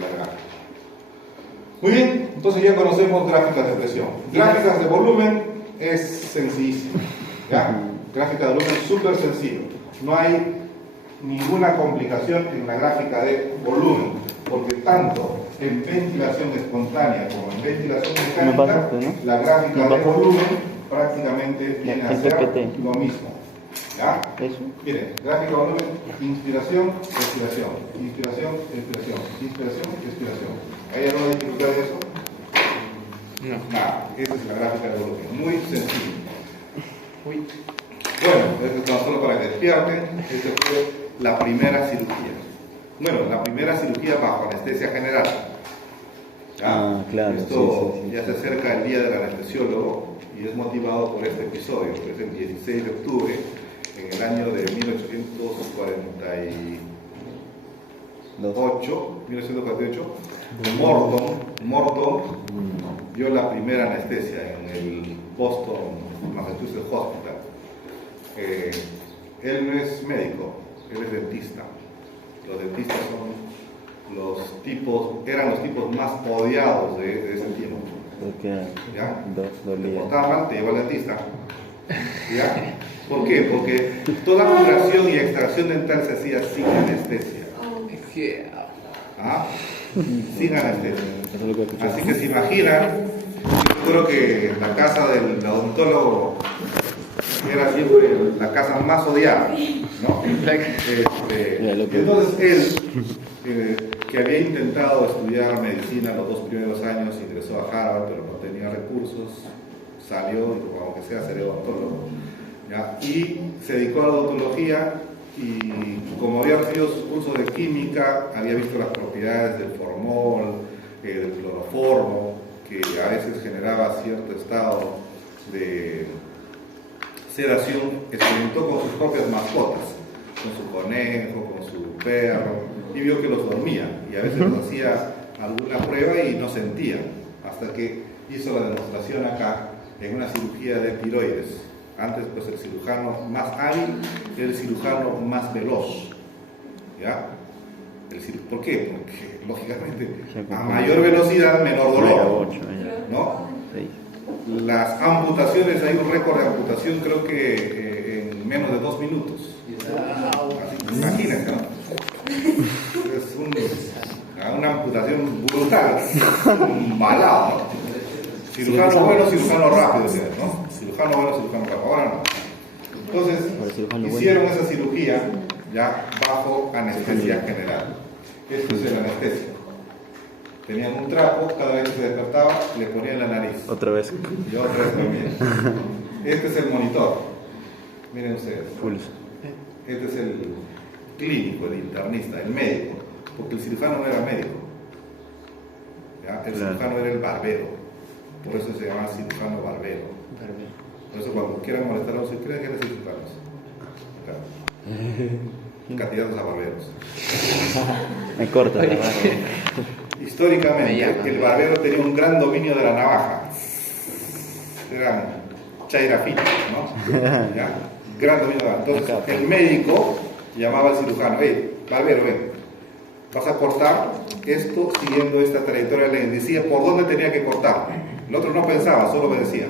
la gráfica. Muy bien, entonces ya conocemos gráficas de presión. Gráficas de volumen es sencillísimo. ¿Ya? Gráfica de volumen súper sencillo. No hay ninguna complicación en la gráfica de volumen, porque tanto en ventilación espontánea como en ventilación mecánica, pasaste, ¿no? la gráfica ¿No de volumen prácticamente viene a El ser PPT. lo mismo. ¿Ya? ¿Eso? Miren, gráfica de volumen, inspiración, expiración, inspiración, expiración, inspiración, expiración. ¿Hay alguna dificultad de eso? No. Nada, esa es la gráfica de volumen, muy sencillo. Uy. Bueno, esto es tan solo para que despierten. Esta fue la primera cirugía. Bueno, la primera cirugía bajo anestesia general. ¿Ya? Ah, claro, Esto sí. ya se acerca el día del anestesiólogo y es motivado por este episodio, que es el 16 de octubre en el año de 1948, Morton dio la primera anestesia en el Boston, Massachusetts Hospital. Él no es médico, él es dentista. Los dentistas eran los tipos más odiados de ese tiempo. Porque ¿Ya? Te dolía. portaba mal, te lleva al dentista. ¿Ya? ¿Por qué? Porque toda curación y extracción dental se hacía sin anestesia. ¿Ah? Sin anestesia. Eso es lo que escuché. Así que se imaginan, yo creo que la casa del odontólogo era siempre la casa más odiada, ¿no? Entonces él, que había intentado estudiar medicina los 2 primeros años, ingresó a Harvard, pero no tenía recursos, salió y dijo, aunque sea, seré odontólogo. ¿Ya? Y se dedicó a la odontología y como había recibido sus cursos de química, había visto las propiedades del formol, del cloroformo, que a veces generaba cierto estado de sedación. Experimentó con sus propias mascotas, con su conejo, con su perro, y vio que los dormía, y a veces los hacía alguna prueba y no sentía, hasta que hizo la demostración acá en una cirugía de tiroides. Antes, pues, el cirujano más hábil era el cirujano más veloz. ¿Ya? ¿Por qué? Porque, lógicamente, a mayor velocidad, menor dolor. ¿No? Las amputaciones, hay un récord de amputación, creo que en menos de 2 minutos. Así, imagínense, ¿no? Es una amputación brutal, un balado, ¿no? Cirujano bueno, cirujano rápido, ¿no? Cirujano bueno, cirujano rápido. Ahora no. Entonces, hicieron esa cirugía ya bajo anestesia general. Esto es el anestesio. Tenían un trapo, cada vez que se despertaba, le ponían la nariz. Otra vez. Y otra vez también. Este es el monitor. Miren ustedes. Pulso. Este es el clínico, el internista, el médico. Porque el cirujano no era médico. ¿Ya? El cirujano era el barbero. Por eso se llama cirujano barbero. Por eso cuando quieran molestar a los cirujanos, ¿quiénes son cirujanos? Candidatos a barberos. Me corta la barba. Históricamente, el barbero tenía un gran dominio de la navaja. Eran chaira fina, ¿no? ¿Ya? Gran dominio de la navaja. Entonces, el médico llamaba al cirujano: barbero, ven, vas a cortar esto siguiendo esta trayectoria. Le decía por dónde tenía que cortar. El otro no pensaba, solo obedecía.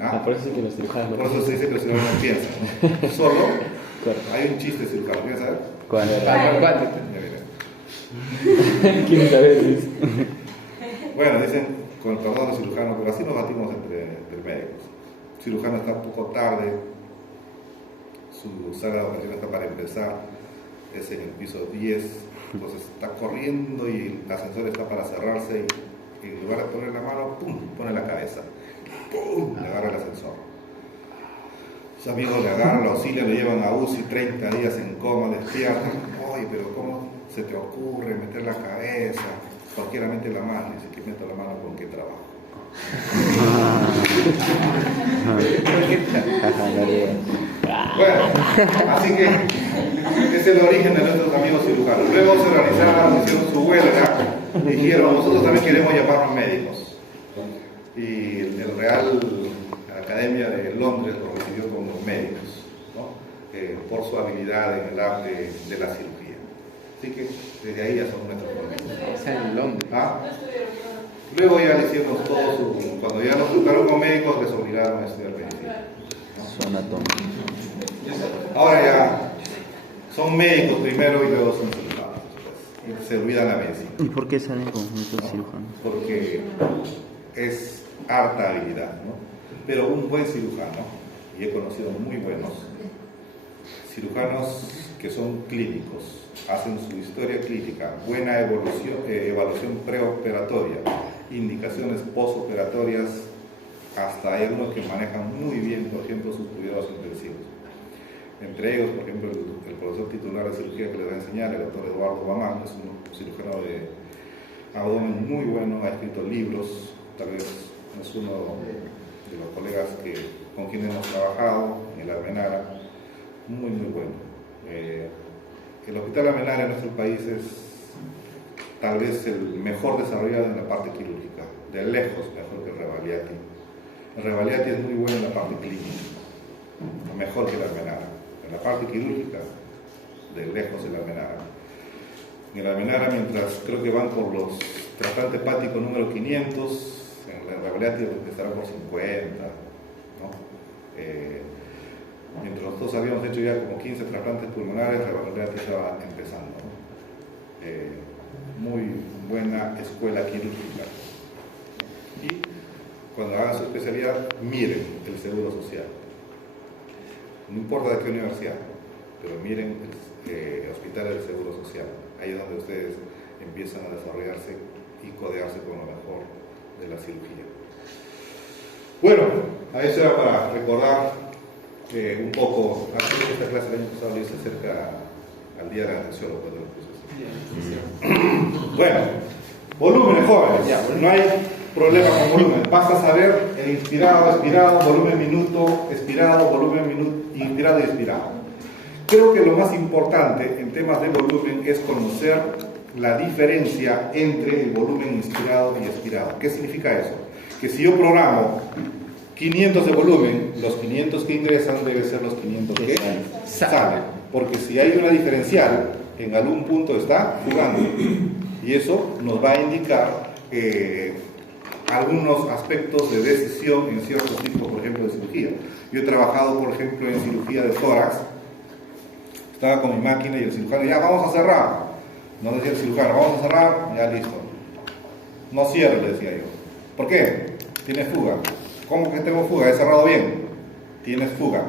¿Ah? Por eso es que los cirujanos. Por eso se dice que los cirujanos no piensan. Solo hay un chiste cirujano. ¿Quieres saber? ¿Cuál? ¿Quién sabe? Bueno, dicen con perdón de cirujano, pero así nos batimos entre médicos. El cirujano está un poco tarde, su sala de operación está para empezar, es en el piso 10, Entonces está corriendo y el ascensor está para cerrarse y en lugar de poner la mano, ¡pum!, pone la cabeza. ¡Pum!, le agarra el ascensor. Sus amigos le agarran, lo auxilian, lo llevan a UCI, 30 días en coma, despiertan. Oye, pero ¿cómo se te ocurre meter la cabeza? Cualquiera mete la mano, dice que meto la mano con qué trabajo. Bueno, así que ese es el origen de nuestros amigos cirujanos. Luego se organizaron, hicieron su huelga y dijeron, nosotros también queremos llamarnos médicos. Y el Real Academia de Londres lo recibió como médicos, ¿no? Por su habilidad en el arte de la cirugía. Así que desde ahí ya son nuestros médicos. O sea, en Londres. ¿Ah? Luego ya le hicimos todo su... Cuando ya nos educaron como médicos, les obligaron a estudiar medicina, ¿no? Son atómicos. Ahora ya son médicos primero y luego son cirujanos después. Y se olvidan la medicina. ¿Y por qué salen con muchos cirujanos? Porque es harta habilidad, ¿no? Pero un buen cirujano, y he conocido muy buenos cirujanos que son clínicos, hacen su historia clínica, buena evaluación preoperatoria, indicaciones postoperatorias, hasta hay algunos que manejan muy bien, por ejemplo, sus cuidados intensivos. Entre ellos, por ejemplo, el profesor titular de cirugía que les va a enseñar, el doctor Eduardo Bamán, es un cirujano de abdomen muy bueno, ha escrito libros, tal vez es uno de los colegas con quienes hemos trabajado en el Almenara, muy bueno. El Hospital Almenara en nuestro país es tal vez el mejor desarrollado en la parte quirúrgica, de lejos mejor que el Rebagliati. El Rebagliati es muy bueno en la parte clínica, mejor que el Almenara. En la parte quirúrgica, de lejos el Almenara. En el Almenara, mientras creo que van por los trasplantes hepáticos número 500, en el Rebagliati estarán por 50, ¿no? Mientras nosotros habíamos hecho ya como 15 trasplantes pulmonares, el Rebagliati estaba empezando, ¿no? Muy buena escuela quirúrgica. Y cuando hagan su especialidad, miren el seguro social. No importa de qué universidad, pero miren el hospital del seguro social. Ahí es donde ustedes empiezan a desarrollarse y codearse con lo mejor de la cirugía. Bueno, a eso era para recordar un poco. Esta clase del año pasado le hice acerca al día de la anestesiólogo cuando lo puse. Bueno, volúmenes, jóvenes. No hay problema con volumen. Basta saber el inspirado, expirado, volumen minuto, expirado, volumen minuto, inspirado y expirado. Creo que lo más importante en temas de volumen es conocer la diferencia entre el volumen inspirado y expirado. ¿Qué significa eso? Que si yo programo 500 de volumen, los 500 que ingresan deben ser los 500 que salen. Porque si hay una diferencial, en algún punto está jugando. Y eso nos va a indicar algunos aspectos de decisión en ciertos tipos, por ejemplo, de cirugía. Yo he trabajado, por ejemplo, en cirugía de tórax. Estaba con mi máquina y el cirujano, ya vamos a cerrar. No decía el cirujano, vamos a cerrar, ya listo. No cierre, le decía yo. ¿Por qué? Tienes fuga. ¿Cómo que tengo fuga? He cerrado bien. Tienes fuga.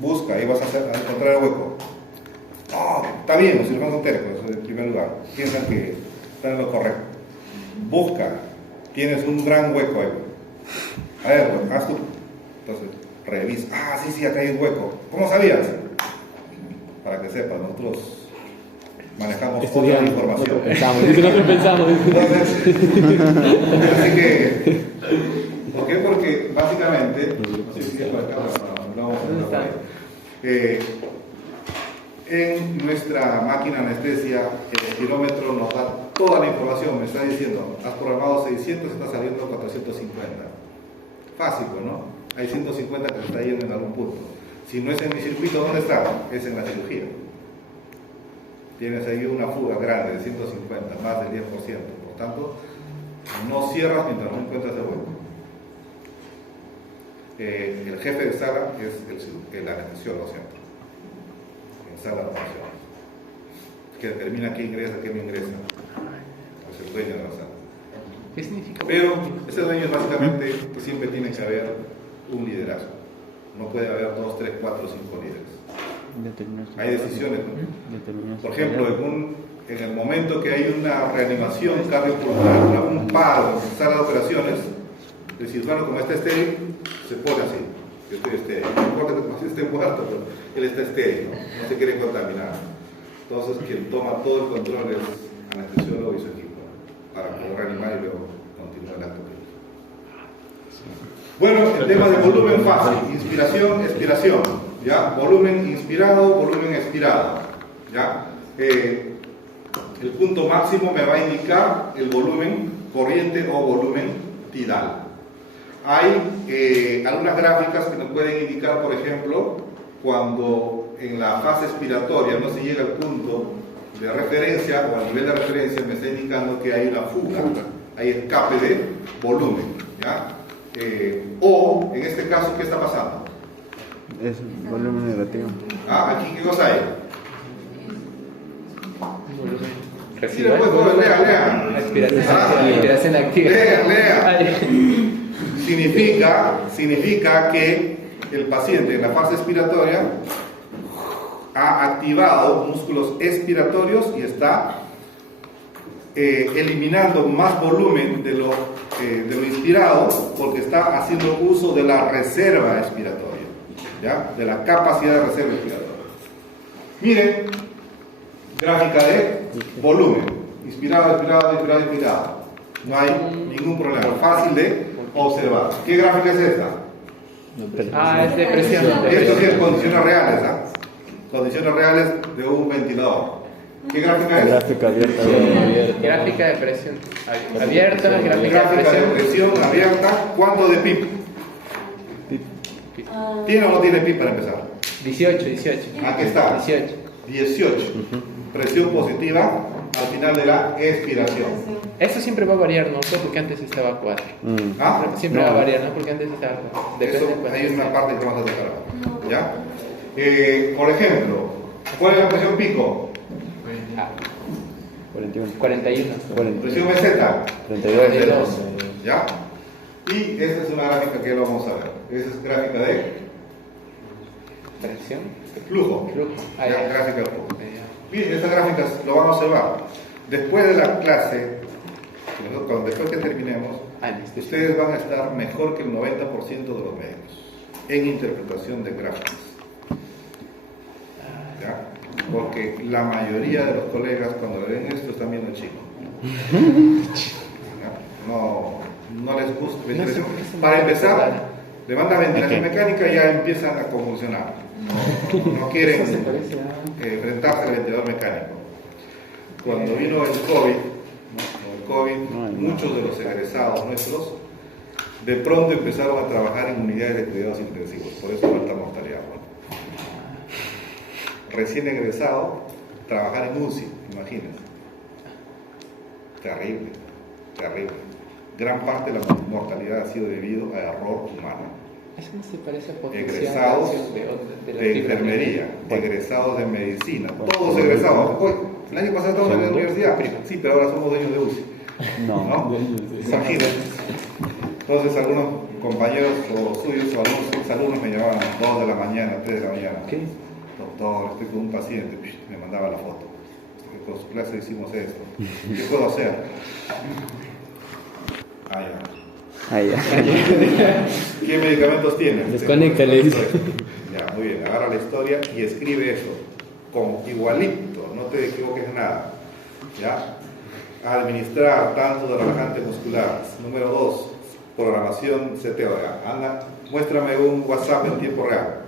Busca y vas a encontrar el hueco. No, está bien, los cirujanos son tercos, en primer lugar. Piensan que están en lo correcto. Busca. Tienes un gran hueco ahí. A ver, haz tú. Entonces, revisa. Ah, sí, acá hay un hueco. ¿Cómo sabías? Para que sepas, nosotros manejamos otra información. Nosotros pensamos. Entonces, así que, ¿por qué? Porque básicamente, en nuestra máquina anestesia, el espirómetro nos da toda la información. Me está diciendo, has programado 600, está saliendo 450. Fácil, ¿no? Hay 150 que se está yendo en algún punto. Si no es en mi circuito, ¿dónde está? Es en la cirugía. Tienes ahí una fuga grande de 150, más del 10%. Por tanto, no cierras mientras no encuentras el hueco. El jefe de sala es el anestesiólogo siempre. En sala de operación. Que determina qué ingresa, qué no ingresa. Es el dueño de la sala. ¿Qué significa? Pero ese dueño es básicamente que siempre tiene que haber un liderazgo. No puede haber 2, 3, 4, 5 líderes. Hay decisiones, ¿no? Por ejemplo, en el momento que hay una reanimación cardiopulmonar, un paro en sala de operaciones, el cirujano, como está estéril, se pone así: yo estoy estéril, no importa que el paciente esté muerto, pero él está estéril, no se quiere contaminar. Entonces quien toma todo el control es anestesiólogo y su equipo, para poder reanimar y luego continuar el acto clínico. Bueno, el tema de volumen fácil: inspiración, expiración, ¿ya? Volumen inspirado, volumen expirado, ¿ya? El punto máximo me va a indicar el volumen corriente o volumen tidal. Hay algunas gráficas que nos pueden indicar, por ejemplo, cuando en la fase expiratoria no se llega al punto de referencia o al nivel de referencia, me está indicando que hay una fuga, hay escape de volumen, ¿ya? O, en este caso, ¿qué está pasando? Es volumen negativo. Aquí, ¿qué cosa hay? Sí, Residual. después, joven, lea. Respiración activa. Lea. Significa que el paciente en la fase expiratoria ha activado músculos expiratorios y está eliminando más volumen de lo inspirado, porque está haciendo uso de la reserva expiratoria, ¿ya? De la capacidad de reserva expiratoria. Miren, gráfica de volumen: inspirado, expirado. No hay ningún problema, fácil de observar. ¿Qué gráfica es esta? Es de presión. Esto sí es condiciones reales, condiciones reales de un ventilador. ¿Qué gráfica es? Gráfica abierta. Gráfica de presión abierta, gráfica de Gráfica de presión. presión abierta. ¿Cuánto de PIP? ¿Tiene o no tiene PIP para empezar? 18. Aquí está. 18. Presión positiva al final de la expiración. Eso siempre va a variar, ¿no? Porque antes estaba a 4. Siempre va a variar, ¿no? Porque antes estaba a 4. Eso, hay una parte que vamos a dejar ahora, ¿ya? Por ejemplo, ¿cuál es la presión pico? 41. Presión meseta. 32. ¿Ya? Y esta es una gráfica que lo vamos a ver. Esa es gráfica de Presión. flujo. Ya. Gráfica de flujo. Bien, estas gráficas lo vamos a observar. Después de la clase, después que terminemos, ustedes van a estar mejor que el 90% de los médicos en interpretación de gráficas. ¿Ya? Porque la mayoría de los colegas, cuando le ven esto, están viendo chico. No les gusta. Para empezar, le mandas ventilación mecánica y ya empiezan a convulsionar. No quieren enfrentarse al ventilador mecánico. Cuando vino el COVID, muchos de los egresados nuestros de pronto empezaron a trabajar en unidades de cuidados intensivos, por eso alta mortalidad. Recién egresado, trabajar en UCI, imagínense. Terrible. Gran parte de la mortalidad ha sido debido a error humano. Eso no se parece a Egresados de enfermería, egresados de medicina, todos egresados. Hoy, el año pasado estábamos en la universidad, sí, pero ahora somos dueños de UCI. ¿No? Imagínense. Entonces algunos compañeros o suyos o algunos alumnos me llamaban a 2 de la mañana, 3 de la mañana. ¿Qué? Doctor, estoy con un paciente, me mandaba la foto. Con su clase hicimos esto. ¿Qué puedo hacer? ¿Qué medicamentos tiene? Desconéctale. Ya, muy bien, agarra la historia y escribe eso, igualito, no te equivoques en nada. ¿Ya? Administrar tanto de relajante muscular. Número 2, programación CTO. Anda, muéstrame un WhatsApp en tiempo real.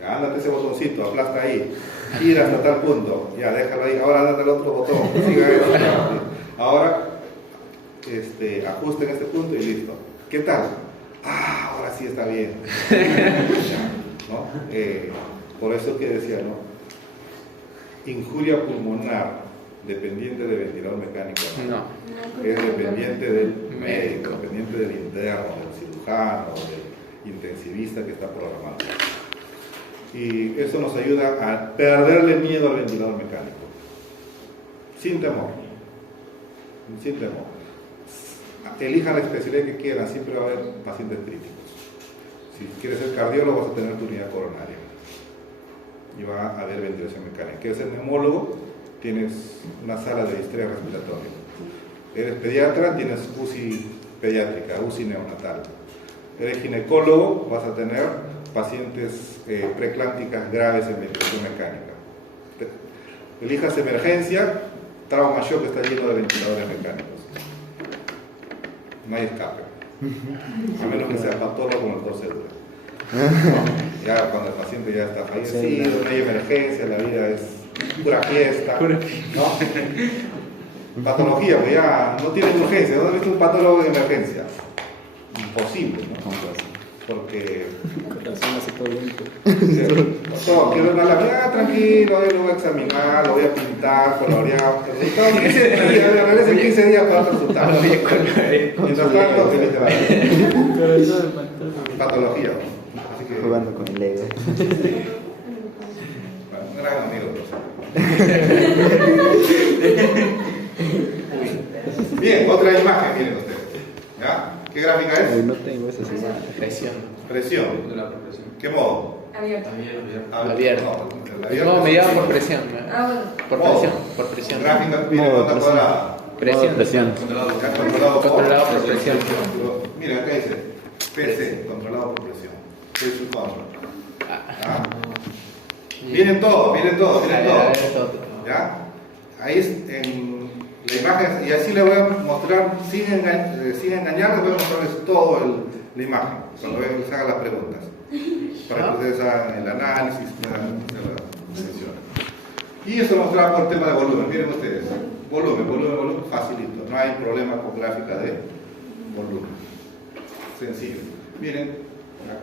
Ya, ándate ese botoncito, aplasta ahí, gira hasta tal punto, ya déjalo ahí, ahora ándate al otro botón, siga eso. Ahora ajuste en este punto y listo. ¿Qué tal? Ahora sí está bien. ¿No? Por eso que decía, ¿no? Injuria pulmonar dependiente de ventilador mecánico. No. Es dependiente del médico, dependiente del interno, del cirujano, del intensivista que está programado. Y eso nos ayuda a perderle miedo al ventilador mecánico. Sin temor. Sin temor. Elijan la especialidad que quieran, siempre va a haber pacientes críticos. Si quieres ser cardiólogo, vas a tener tu unidad coronaria. y va a haber ventilación mecánica. ¿Quieres ser neumólogo? Tienes una sala de distrés respiratorio. Eres pediatra, tienes UCI pediátrica, UCI neonatal. Eres ginecólogo, vas a tener pacientes preclánticas graves en ventilación mecánica. Elijas emergencia, trauma shock está lleno de ventiladores mecánicos. No hay escape. A menos que sea patólogo con el torcedura. Ya cuando el paciente ya está fallecido, no hay emergencia, la vida es pura fiesta. ¿No? Patología, pues ya no tiene urgencia. ¿Dónde viste un patólogo de emergencia? Imposible, ¿no? Porque todo, quiero dar la vida tranquilo, lo voy a examinar, lo voy a pintar, colorear, resultado 15 días, regresa en 15 días para otro resultado. Mientras tanto, feliz de la vida. Patología, así que Jugando con el Lego. bueno, un gran amigo. Bien, otra imagen, miren ustedes. ¿Ya? ¿Qué gráfica es? No tengo esa señal. Presión. Presión. De la profesión. ¿Qué modo? Abierto. Abierto. No, el abierto No, me es- llaman por presión. Ah, bueno. Por Modo. presión. Por presión. Gráfica, miren, Modo onda presión. cuadrada. Presión. Presión. Ya controlado Controlado por presión. Mira, acá dice PC, controlado por presión. Pressure control. ¿Ah? Miren todo, miren todo, miren todo. ¿Ya? Ahí es en la imagen, y así le voy a mostrar, sin engañar, les voy a mostrarles todo la imagen, cuando se hagan las preguntas. Para que ustedes hagan el análisis, puedan hacer las decisiones. Y eso lo mostraba por tema de volumen. Miren ustedes, volumen, facilito. No hay problema con gráfica de volumen. Sencillo. Miren,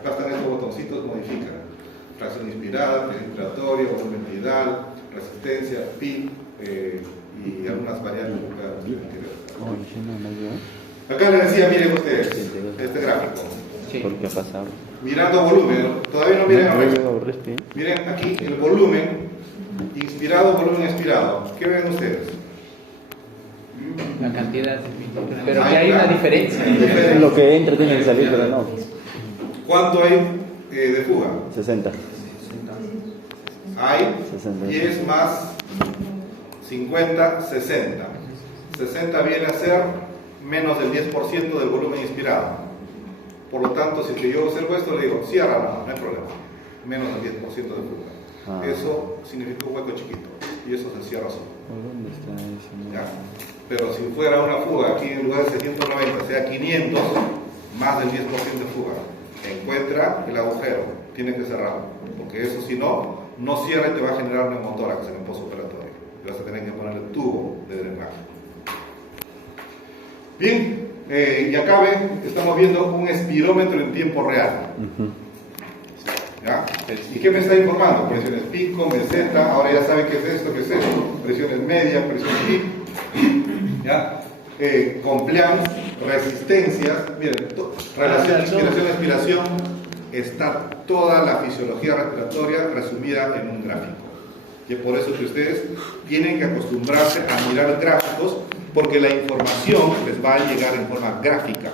acá están estos botoncitos, modifican. Fracción inspirada, presión inspiratoria, volumen tidal, resistencia, PIB y algunas variables que cada uno tiene que ver. Acá les decía, miren ustedes, este gráfico. Sí. ¿Por qué ha pasado? Mirando volumen, todavía no miren arriba. No, respiro. Miren aquí el volumen inspirado, volumen expirado. ¿Qué ven ustedes? La cantidad. Pero que hay una diferencia. Lo que entra tiene que salir, pero no. ¿Cuánto hay de fuga? 60. Hay 60. 10 más 50, 60. 60 viene a ser menos del 10% del volumen inspirado. Por lo tanto, si yo observo esto, le digo, cierra, no hay problema. Menos del 10% de fuga. Ah. Eso significa un hueco chiquito y eso se cierra solo. ¿Dónde está eso? ¿Ya? Pero si fuera una fuga, aquí en lugar de 690, sea 500, más del 10% de fuga, encuentra el agujero, tiene que cerrarlo, porque eso si no, no cierra y te va a generar neumotórax en el postoperatorio. Vas a tener que poner el tubo de drenaje. Bien, y acá ven, estamos viendo un espirómetro en tiempo real. ¿Ya? ¿Y qué me está informando? Presiones pico, meseta, ahora ya saben qué es esto, presiones media, presión pico, ¿ya? Compliance, resistencias, miren, relación inspiración-expiración, está toda la fisiología respiratoria resumida en un gráfico. Y es por eso que ustedes tienen que acostumbrarse a mirar gráficos, porque la información les va a llegar en forma gráfica.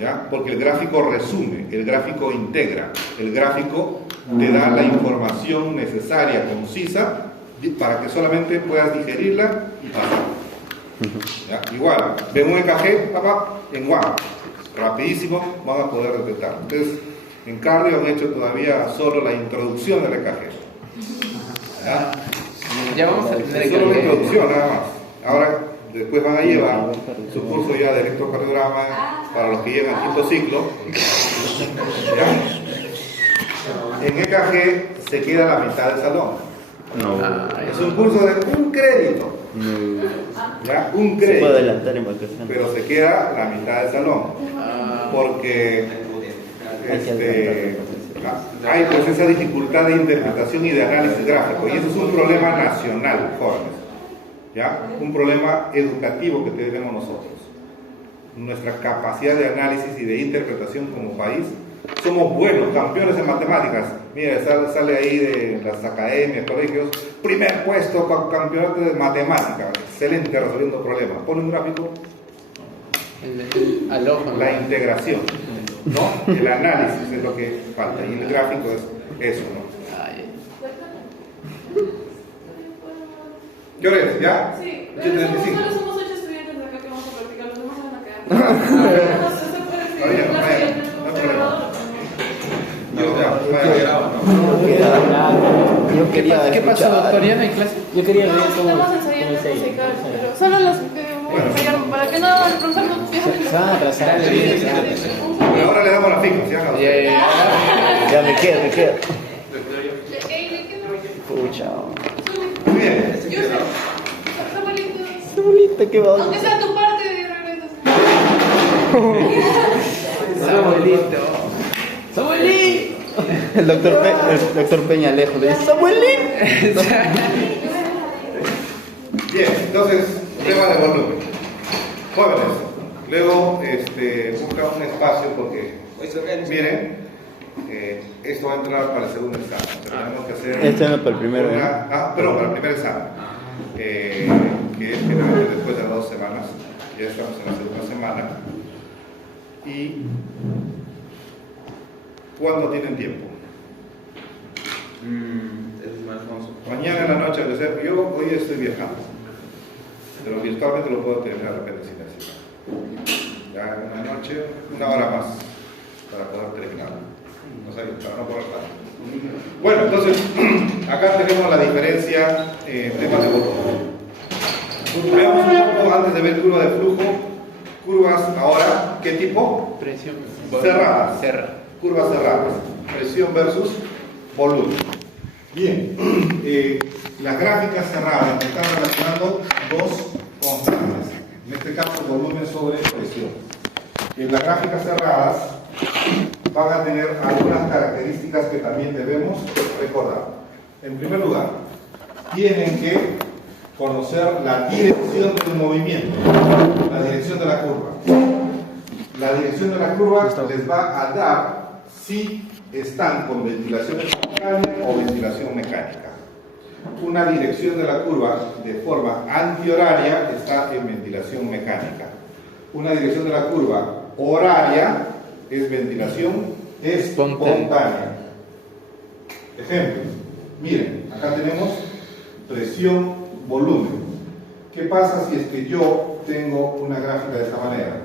¿Ya? Porque el gráfico resume, el gráfico integra, el gráfico te da la información necesaria, concisa, para que solamente puedas digerirla y pasar. ¿Ya? Igual, ven un EKG, en one, rapidísimo van a poder detectar. Entonces, en cardio han hecho todavía solo la introducción del EKG. ¿Ya? Ya vamos a tener Es solo la que introducción nada más. Ahora, después van a llevar su curso ya de electrocardiograma para los que llegan al quinto ciclo. ¿Ya? En EKG se queda la mitad del salón. Es un curso de un crédito. ¿Ya? Un Se puede crédito. adelantar en vacaciones. Pero se queda la mitad del salón. Porque hay pues esa dificultad de interpretación y de análisis gráfico. Y eso es un problema nacional, jóvenes. ¿Ya? Un problema educativo que tenemos nosotros. Nuestra capacidad de análisis y de interpretación como país. Somos buenos, campeones en matemáticas. Mira, sale ahí de las academias, colegios, primer puesto, campeonato de matemáticas. Excelente resolviendo problemas. Pone un gráfico. al ojo. La integración, ¿no? El análisis es lo que falta. Y el gráfico es eso, ¿no? ¿Qué hora es? ¿Ya? Sí, pero 8:35. solo somos 8 estudiantes de acá que vamos a practicar, los demás se van a quedar. No se puede decir Oye, en clase vaya, y tenemos no un hay grabador. Yo quería ¿Qué pasó, escuchar. doctor? ¿Ya no hay clase? Yo quería ver No, cómo. estamos ensayando musical, pero solo los que vamos a ensayar para que no, el profesor no Se van a atrasar. Pero ahora le damos las picos, ¿ya? Ya me quedo. ¿De qué? Pucha. Muy bien. Yo sé. Samuelito. Samuelito, ¿qué va? Aunque sea tu parte de regreso. Samuelito. ¡Samuelito! El doctor Peña lejos le dice Samuelito. Bien, entonces, tema de volumen. Jóvenes, luego busca un espacio porque, miren, esto va a entrar para el segundo examen. Tenemos que hacer Este no para el primero, perdón, para el primer examen, que es generalmente después de las 2 semanas. Ya estamos en la segunda semana. ¿Y cuándo tienen tiempo? Es más famoso. Mañana en la noche, al ser, yo hoy estoy viajando, pero virtualmente lo puedo tener de repente sin necesidad. Ya en una noche, 1 hora más para poder terminar. No sé, para no poder estar. Bueno, entonces, acá tenemos la diferencia en temas de volumen. Veamos un poco antes de ver curva de flujo. Curvas ahora, ¿qué tipo? Presión. Cerradas. Curvas cerradas. Presión versus volumen. Bien, las gráficas cerradas están relacionando 2 constantes. En este caso, volumen sobre presión. En las gráficas cerradas van a tener algunas características que también debemos recordar. En primer lugar, tienen que conocer la dirección del movimiento, la dirección de la curva. La dirección de la curva les va a dar si están con ventilación espontánea o ventilación mecánica. Una dirección de la curva de forma antihoraria está en ventilación mecánica. Una dirección de la curva horaria es ventilación espontánea. Ejemplo, miren, acá tenemos presión, volumen. ¿Qué pasa si es que yo tengo una gráfica de esta manera?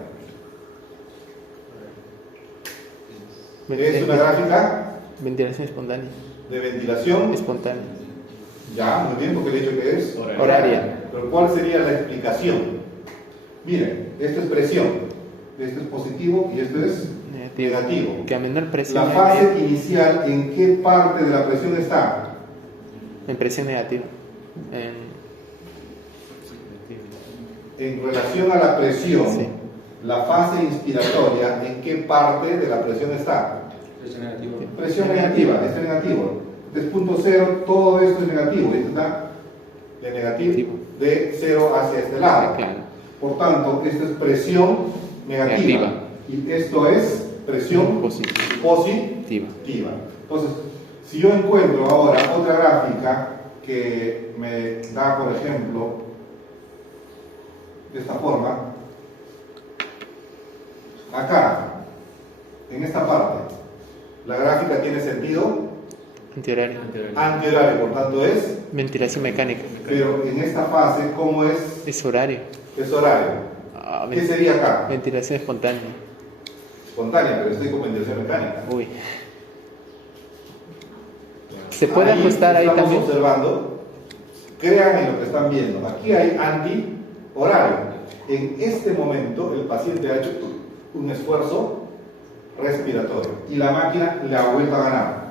Es una gráfica Ventilación espontánea. de ventilación Espontánea. ya, muy bien, porque he dicho que es Horaria. Pero ¿cuál sería la explicación? Miren, esto es presión, esto es positivo y esto es negativo. Que a menor presión. La fase inicial, ¿en qué parte de la presión está? En presión negativa. En relación a la presión, Sí. la fase inspiratoria, ¿en qué parte de la presión está? Presión negativa. Presión negativa, esto es negativo. Desde punto cero, todo esto es negativo. Esto está de negativo, de 0 hacia este lado. Claro. Por tanto, esto es presión negativa. Y esto es presión positiva. Entonces, si yo encuentro ahora otra gráfica que me da, por ejemplo, de esta forma, acá, en esta parte, la gráfica tiene sentido Antihorario. antihorario, por tanto es, Ventilación mecánica. pero en esta fase, ¿cómo es? Es horario. Es horario. ¿Qué sería acá? Ventilación espontánea. Espontánea, pero estoy con ventilación mecánica. Uy. ¿Se puede ajustar ahí estamos también? observando, crean en lo que están viendo. Aquí hay anti-horario. En este momento, el paciente ha hecho un esfuerzo respiratorio y la máquina le ha vuelto a ganar.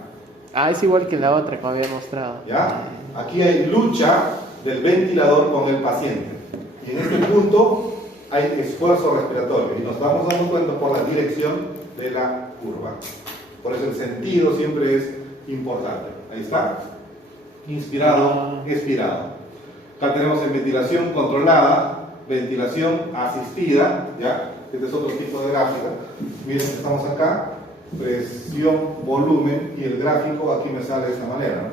Ah, es igual que la otra que había mostrado. ¿Ya? Aquí hay lucha del ventilador con el paciente. Y en este punto hay esfuerzo respiratorio. Y nos estamos dando cuenta por la dirección de la curva. Por eso el sentido siempre es importante. Ahí está. Inspirado, expirado. Acá tenemos en ventilación controlada, ventilación asistida. ¿Ya? Este es otro tipo de gráfica. Miren, estamos acá. Presión, volumen y el gráfico aquí me sale de esta manera, ¿no?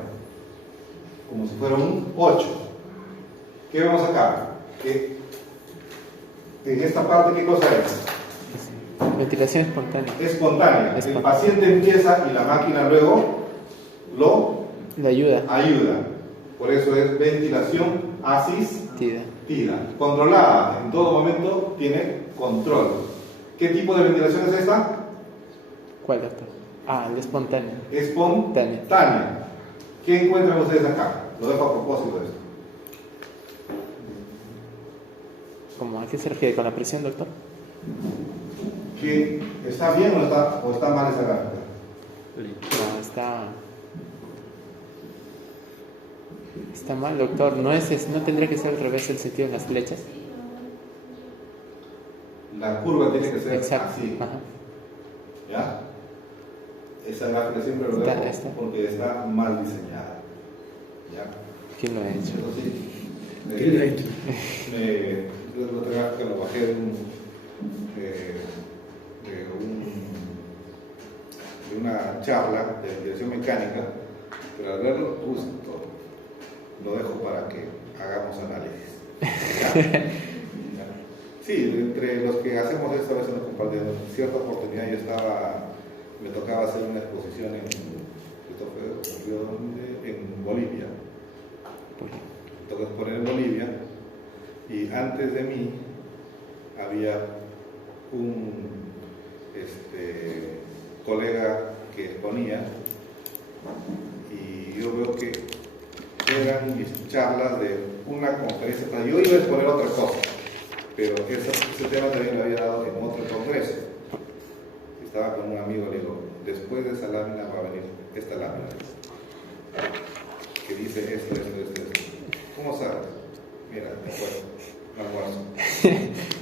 Como si fuera un 8. ¿Qué vemos acá? Que en esta parte, ¿qué cosa es? Ventilación espontánea. Espontánea. El paciente empieza y la máquina luego lo Le ayuda. ayuda. Por eso es ventilación asistida. Tida. Controlada, en todo momento tiene control. ¿Qué tipo de ventilación es esta? ¿Cuál, doctor? Ah, el espontáneo. Espontánea. ¿Qué encuentran ustedes acá? Lo dejo a propósito de esto. ¿Cómo? ¿A qué se refiere con la presión, doctor? ¿Que está bien o está mal esa gráfica? No, está mal, doctor. ¿No tendría que ser al revés el sentido en las flechas? La curva tiene que ser Exacto. así. Ajá. ¿Ya? Esa gráfica siempre lo dejo porque está mal diseñada. ¿Ya? ¿Quién lo ha hecho? Eso sí. ¿Quién lo ha hecho? Yo la otra gráfica lo bajé de una charla de ventilación mecánica, pero al verlo justo lo dejo para que hagamos análisis. ¿Ya? ¿Ya? Sí, entre los que hacemos esto a veces nos compartimos. En cierta oportunidad me tocaba hacer una exposición en Bolivia. Me tocó exponer en Bolivia y antes de mí había un colega que exponía y yo veo que eran mis charlas de una conferencia. Yo iba a exponer otra cosa, pero ese tema también lo había dado en otro congreso. Estaba con un amigo, le digo, después de esa lámina va a venir esta lámina que dice esto. ¿Cómo sabes? Mira, después, un almuerzo.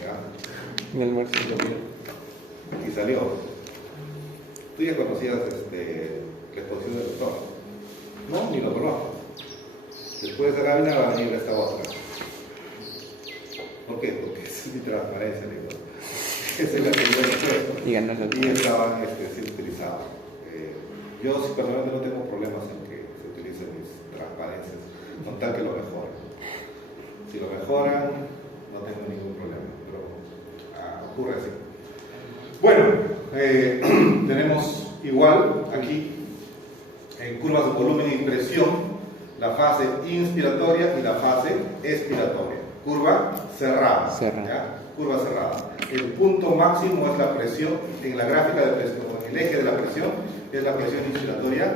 ¿Ya? En el almuerzo. Y salió. Tú ya conocías la exposición del doctor. No, ni lo conozco. Después de esa lámina va a venir esta otra. ¿Por qué? Porque es mi transparencia, digo. Esa es la que yo he expuesto. Y estaban siendo utilizados. Yo personalmente no tengo problemas en que se utilicen mis transparencias, con tal que lo mejoren. Si lo mejoran, no tengo ningún problema, pero ocurre así. Bueno, tenemos igual aquí en curvas de volumen y presión la fase inspiratoria y la fase expiratoria. Curva cerrada. ¿Ya? Curva cerrada. El punto máximo es la presión, en la gráfica de presión, el eje de la presión es la presión inspiratoria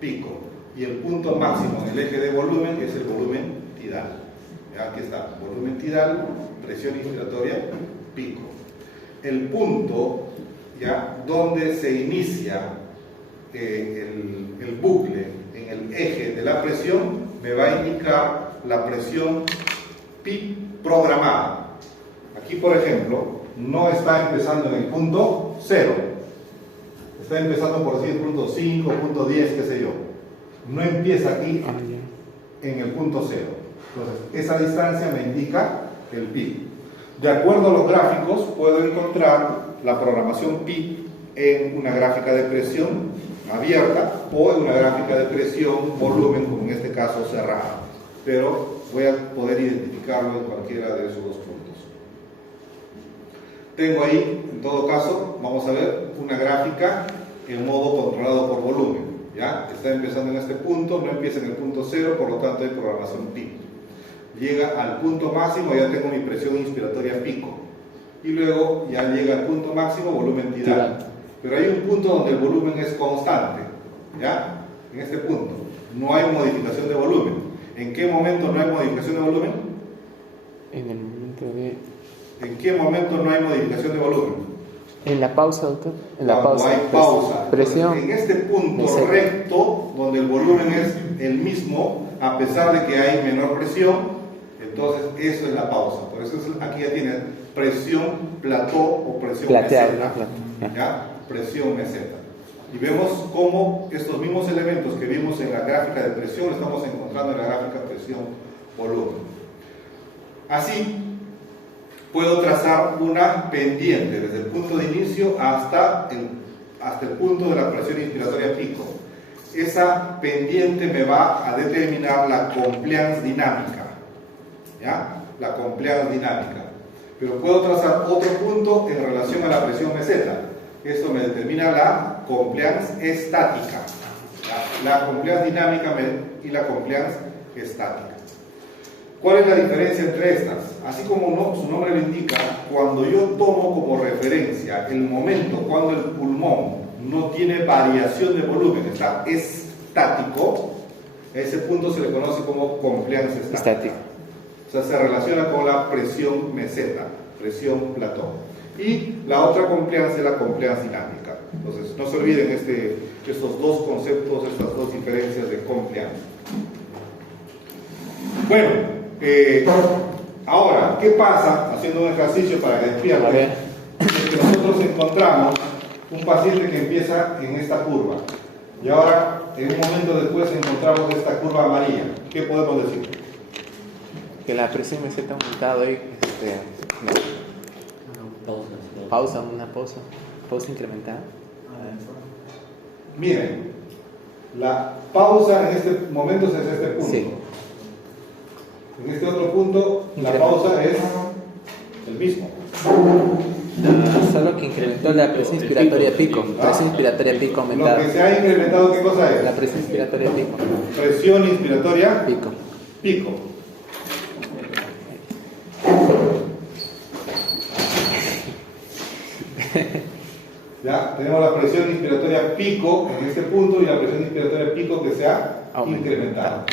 pico. Y el punto máximo en el eje de volumen es el volumen tidal. ¿Ya? Aquí está, volumen tidal, presión inspiratoria pico. El punto, ¿ya?, donde se inicia el bucle en el eje de la presión, me va a indicar la presión pi programada. Aquí, por ejemplo, no está empezando en el punto 0, está empezando por decir punto 5, punto 10, qué sé yo. No empieza aquí en el punto 0. Entonces, esa distancia me indica el pi. De acuerdo a los gráficos, puedo encontrar la programación pi en una gráfica de presión abierta o en una gráfica de presión volumen, como en este caso cerrada. Pero voy a poder identificarlo en cualquiera de esos dos puntos. Tengo ahí, en todo caso, vamos a ver una gráfica en modo controlado por volumen. ¿Ya? Está empezando en este punto, no empieza en el punto 0, por lo tanto hay programación pi. Llega al punto máximo, ya tengo mi presión inspiratoria pico. Y luego ya llega al punto máximo, volumen tidal. Pero hay un punto donde el volumen es constante. ¿Ya? En este punto no hay modificación de volumen. ¿En qué momento no hay modificación de volumen? En el momento de... ¿En qué momento no hay modificación de volumen? En la pausa, doctor. En la Cuando pausa. hay pausa. Presión. Entonces, en este punto recto, donde el volumen es el mismo, a pesar de que hay menor presión, entonces eso es la pausa. Por eso aquí ya tienes presión plató o presión meseta. ¿Ya? Presión meseta. Y vemos cómo estos mismos elementos que vimos en la gráfica de presión los estamos encontrando en la gráfica de presión-volumen. Así, puedo trazar una pendiente desde el punto de inicio hasta el punto de la presión inspiratoria pico. Esa pendiente me va a determinar la compliance dinámica. ¿Ya? La compliance dinámica. Pero puedo trazar otro punto en relación a la presión meseta. Esto me determina la compliance estática. La compliance dinámica y la compliance estática. ¿Cuál es la diferencia entre estas? Así como su nombre lo indica, cuando yo tomo como referencia el momento cuando el pulmón no tiene variación de volumen, está estático, a ese punto se le conoce como compliance estática. O sea, se relaciona con la presión meseta, presión platón. Y la otra compliance es la compliance dinámica. Entonces, no se olviden estos dos conceptos, estas dos diferencias de compliance. Bueno, ahora, ¿qué pasa? Haciendo un ejercicio para que despierten, es que nosotros encontramos un paciente que empieza en esta curva. Y ahora, en un momento después, encontramos esta curva amarilla. ¿Qué podemos decir? Que la presión meseta ha aumentado ahí. Una pausa incrementada. Miren, la pausa en este momento es este punto. Sí. En este otro punto, la pausa es el mismo. Solo que incrementó la presión inspiratoria pico. Presión inspiratoria pico aumentada. Lo que se ha incrementado, ¿qué cosa es? La presión inspiratoria pico. Presión inspiratoria pico. Ya, tenemos la presión inspiratoria pico en este punto y la presión inspiratoria pico que se ha incrementado.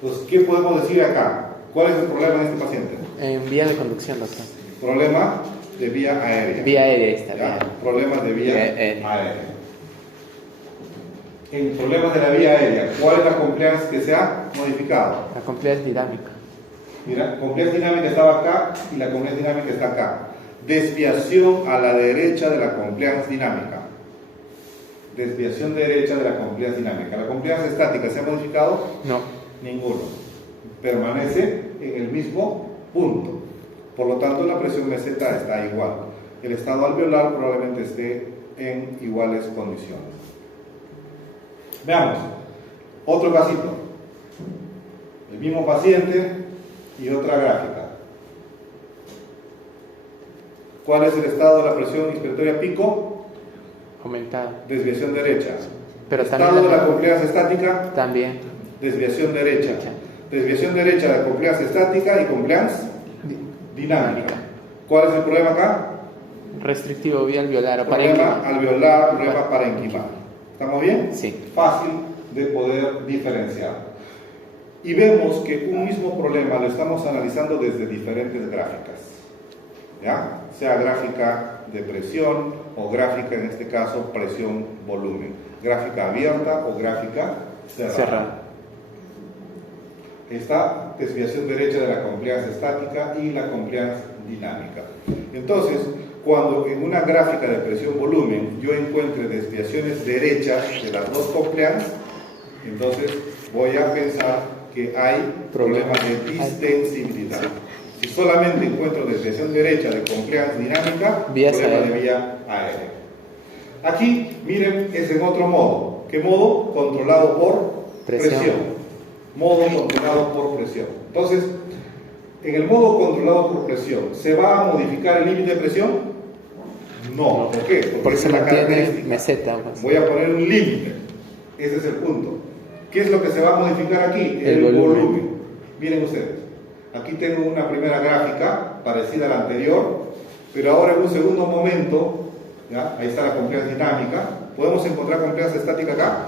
Entonces, ¿qué podemos decir acá? ¿Cuál es el problema en este paciente? En vía de conducción, doctor. Problema de vía aérea. Vía aérea está. ¿Ya? Problemas de vía aérea. En problemas de la vía aérea, ¿cuál es la compliance que se ha modificado? La compliance dinámica. Mira, compliance dinámica estaba acá y la compliance dinámica está acá. Desviación a la derecha de la compliance dinámica. Desviación derecha de la compliance dinámica. ¿La compliance estática se ha modificado? No. Ninguno. Permanece en el mismo punto. Por lo tanto, la presión meseta está igual. El estado alveolar probablemente esté en iguales condiciones. Veamos. Otro casito. El mismo paciente y otra gráfica. ¿Cuál es el estado de la presión inspiratoria pico? Aumentada. Desviación derecha. Pero estado de la compliance estática. También. Desviación derecha. Desviación derecha de compliance estática y compliance dinámica. ¿Cuál es el problema acá? Restrictivo vía alveolar o problema alveolar, problema parenquimal. ¿Estamos bien? Sí. Fácil de poder diferenciar. Y vemos que un mismo problema lo estamos analizando desde diferentes gráficas. ¿Ya? Sea gráfica de presión o gráfica, en este caso, presión-volumen. Gráfica abierta o gráfica cerrada. Esta desviación derecha de la compliance estática y la compliance dinámica. Entonces, cuando en una gráfica de presión-volumen yo encuentre desviaciones derechas de las dos compliance, entonces voy a pensar que hay problemas de distensibilidad. Si solamente encuentro desviación derecha de compliance dinámica, problema de vía aérea. Aquí, miren, es en otro modo. ¿Qué modo? Controlado por presión. Modo controlado por presión. Entonces, en el modo controlado por presión, ¿se va a modificar el límite de presión? No. ¿Por qué? Porque se mantiene meseta. Voy a poner un límite. Ese es el punto. ¿Qué es lo que se va a modificar aquí? El volumen. Miren ustedes. Aquí tengo una primera gráfica parecida a la anterior, pero ahora en un segundo momento, ¿ya? Ahí está la compliance dinámica. ¿Podemos encontrar compliance estática acá?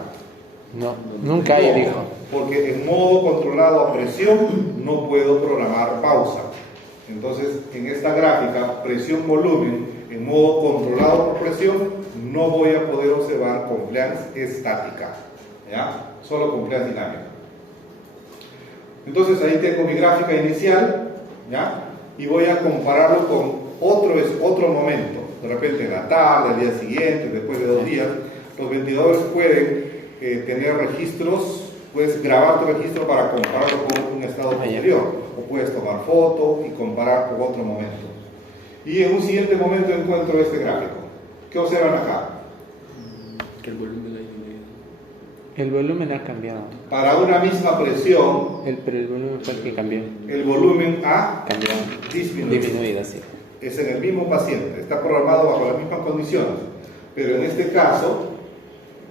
No, nunca hay, dijo. Porque en modo controlado a presión no puedo programar pausa. Entonces, en esta gráfica, presión-volumen, en modo controlado por presión, no voy a poder observar compliance estática. ¿Ya? Solo compliance dinámica. Entonces ahí tengo mi gráfica inicial, ¿ya? Y voy a compararlo con otro momento. De repente en la tarde, al día siguiente, después de 2 días, los ventiladores pueden tener registros, puedes grabar tu registro para compararlo con un estado posterior, o puedes tomar foto y comparar con otro momento. Y en un siguiente momento encuentro este gráfico. ¿Qué observan acá? Que el volumen ha disminuido. El volumen ha cambiado. Para una misma presión, Pero el volumen fue el que cambió. el volumen ha Cambiado. disminuido. Sí. Es en el mismo paciente, está programado bajo las mismas condiciones, pero en este caso,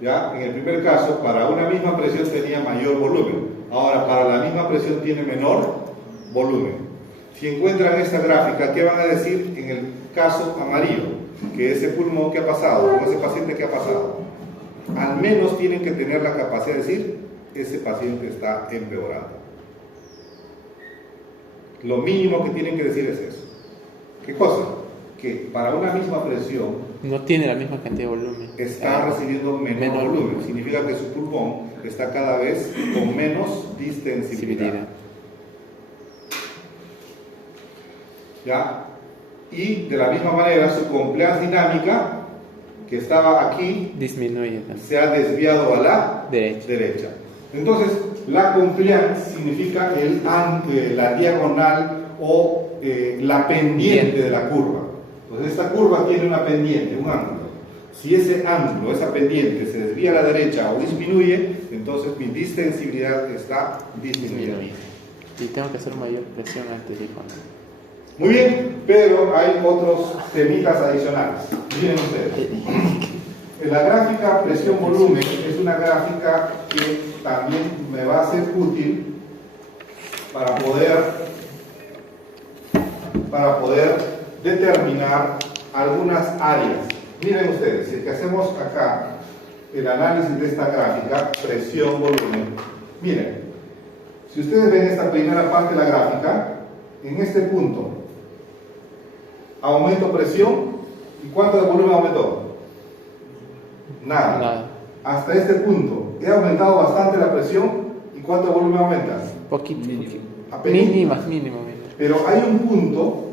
ya en el primer caso, para una misma presión tenía mayor volumen, Ahora, para la misma presión tiene menor volumen. Si encuentran esta gráfica, ¿qué van a decir en el caso amarillo? Que ese pulmón que ha pasado, con ese paciente que ha pasado, al menos tienen que tener la capacidad de decir, ese paciente está empeorando. Lo mínimo que tienen que decir es eso. ¿Qué cosa? Que para una misma presión No tiene la misma cantidad de volumen. está recibiendo menor volumen. Significa que su pulmón está cada vez con menos distensibilidad. ¿Ya? Y de la misma manera su compliance dinámica, que estaba aquí, Disminuye también. se ha desviado a la Derecha. Entonces, la compliance significa la diagonal o la pendiente de la curva. Entonces, esta curva tiene una pendiente, un ángulo. Si ese ángulo, esa pendiente, se desvía a la derecha o disminuye, entonces mi distensibilidad está disminuyendo. Y tengo que hacer mayor presión antes de cuando. Muy bien, pero hay otros temitas adicionales. Miren ustedes. En la gráfica presión-volumen es una gráfica que también me va a ser útil para poder determinar algunas áreas. Miren ustedes, si es que hacemos acá el análisis de esta gráfica, presión-volumen, miren, si ustedes ven esta primera parte de la gráfica, en este punto, aumento presión, ¿y cuánto de volumen aumentó? Nada. Hasta este punto, he aumentado bastante la presión, ¿y cuánto de volumen aumenta? Poquito. Apenas. Mínimo. Pero hay un punto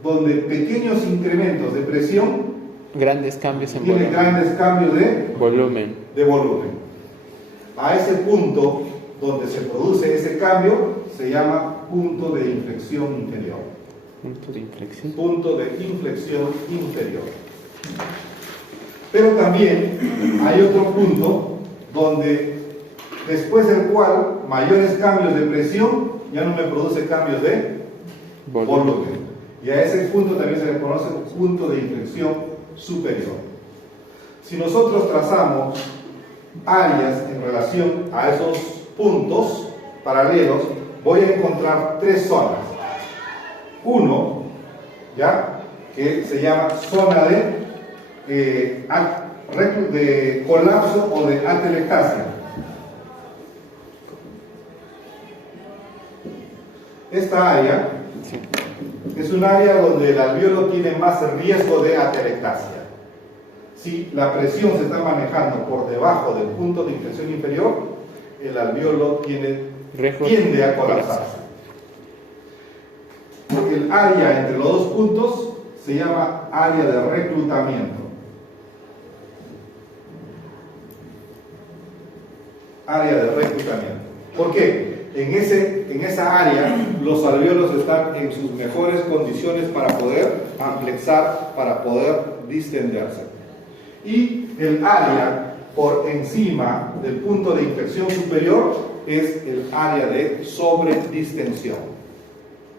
donde pequeños incrementos de presión Grandes cambios en tienen volumen. grandes cambios de Volumen. volumen. A ese punto donde se produce ese cambio se llama punto de inflexión inferior. Punto de inflexión. Punto de inflexión inferior. Pero también hay otro punto donde después del cual mayores cambios de presión ya no me produce cambios de volumen. Y a ese punto también se le conoce punto de inflexión superior. Si nosotros trazamos áreas en relación a esos puntos paralelos, voy a encontrar tres zonas. Uno, ¿ya?, que se llama zona de colapso o de atelectasia. Esta área es un área donde el alveolo tiene más riesgo de atelectasia. Si la presión se está manejando por debajo del punto de inflexión inferior, el alveolo tiende a colapsarse. Porque el área entre los dos puntos se llama área de reclutamiento. Área de reclutamiento. ¿Por qué? En esa área los alveolos están en sus mejores condiciones para poder amplexar, para poder distenderse. Y el área por encima del punto de inflexión superior es el área de sobredistensión,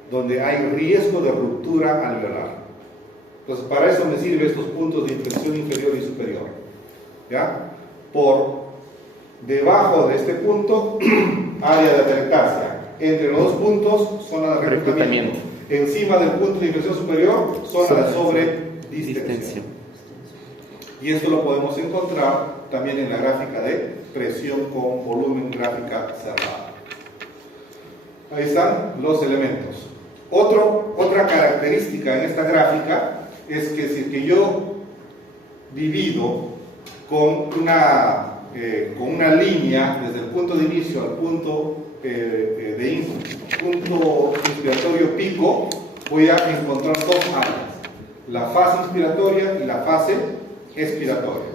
donde hay riesgo de ruptura alveolar. Entonces, para eso me sirven estos puntos de inflexión inferior y superior. ¿Ya? Por debajo de este punto, área de atelectasia. Entre los dos puntos, zona de reclutamiento. Encima del punto de inflexión superior, zona de sobredistensión. Y esto lo podemos encontrar también en la gráfica de presión con volumen, gráfica cerrada. Ahí están los elementos. Otra característica en esta gráfica es que si yo divido con una línea desde el punto de inicio al punto punto inspiratorio pico, voy a encontrar dos áreas: la fase inspiratoria y la fase expiratoria.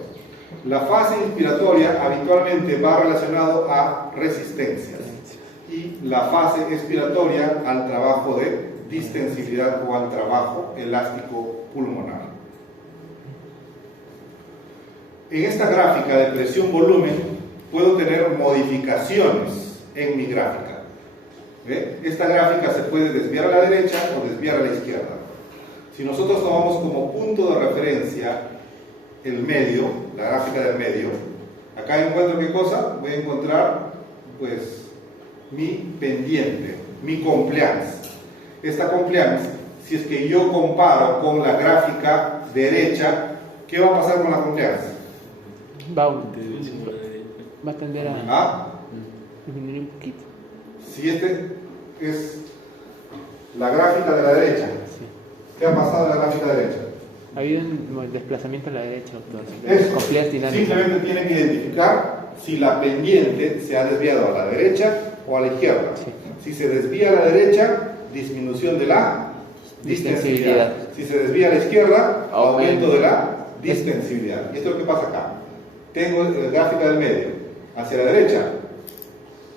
La fase inspiratoria habitualmente va relacionado a resistencias y la fase expiratoria al trabajo de distensibilidad o al trabajo elástico pulmonar. En esta gráfica de presión-volumen puedo tener modificaciones en mi gráfica. ¿Ve? Esta gráfica se puede desviar a la derecha o desviar a la izquierda. Si nosotros tomamos como punto de referencia el medio, la gráfica del medio, acá encuentro ¿qué cosa? Voy a encontrar pues, mi pendiente, mi compliance. Esta compliance, si es que yo comparo con la gráfica derecha, ¿qué va a pasar con la compliance? Va a tender a ¿Ah? disminuir un poquito. Si este es la gráfica de la derecha, Sí. ¿qué ha pasado en la gráfica derecha? Ha habido un desplazamiento a la derecha, doctor. Eso. Compliance dinámica. Simplemente tiene que identificar si la pendiente se ha desviado a la derecha o a la izquierda. Sí. Si se desvía a la derecha, disminución de la distensibilidad. Si se desvía a la izquierda, aumento de la distensibilidad. Y esto es lo que pasa acá. Tengo la gráfica del medio. Hacia la derecha,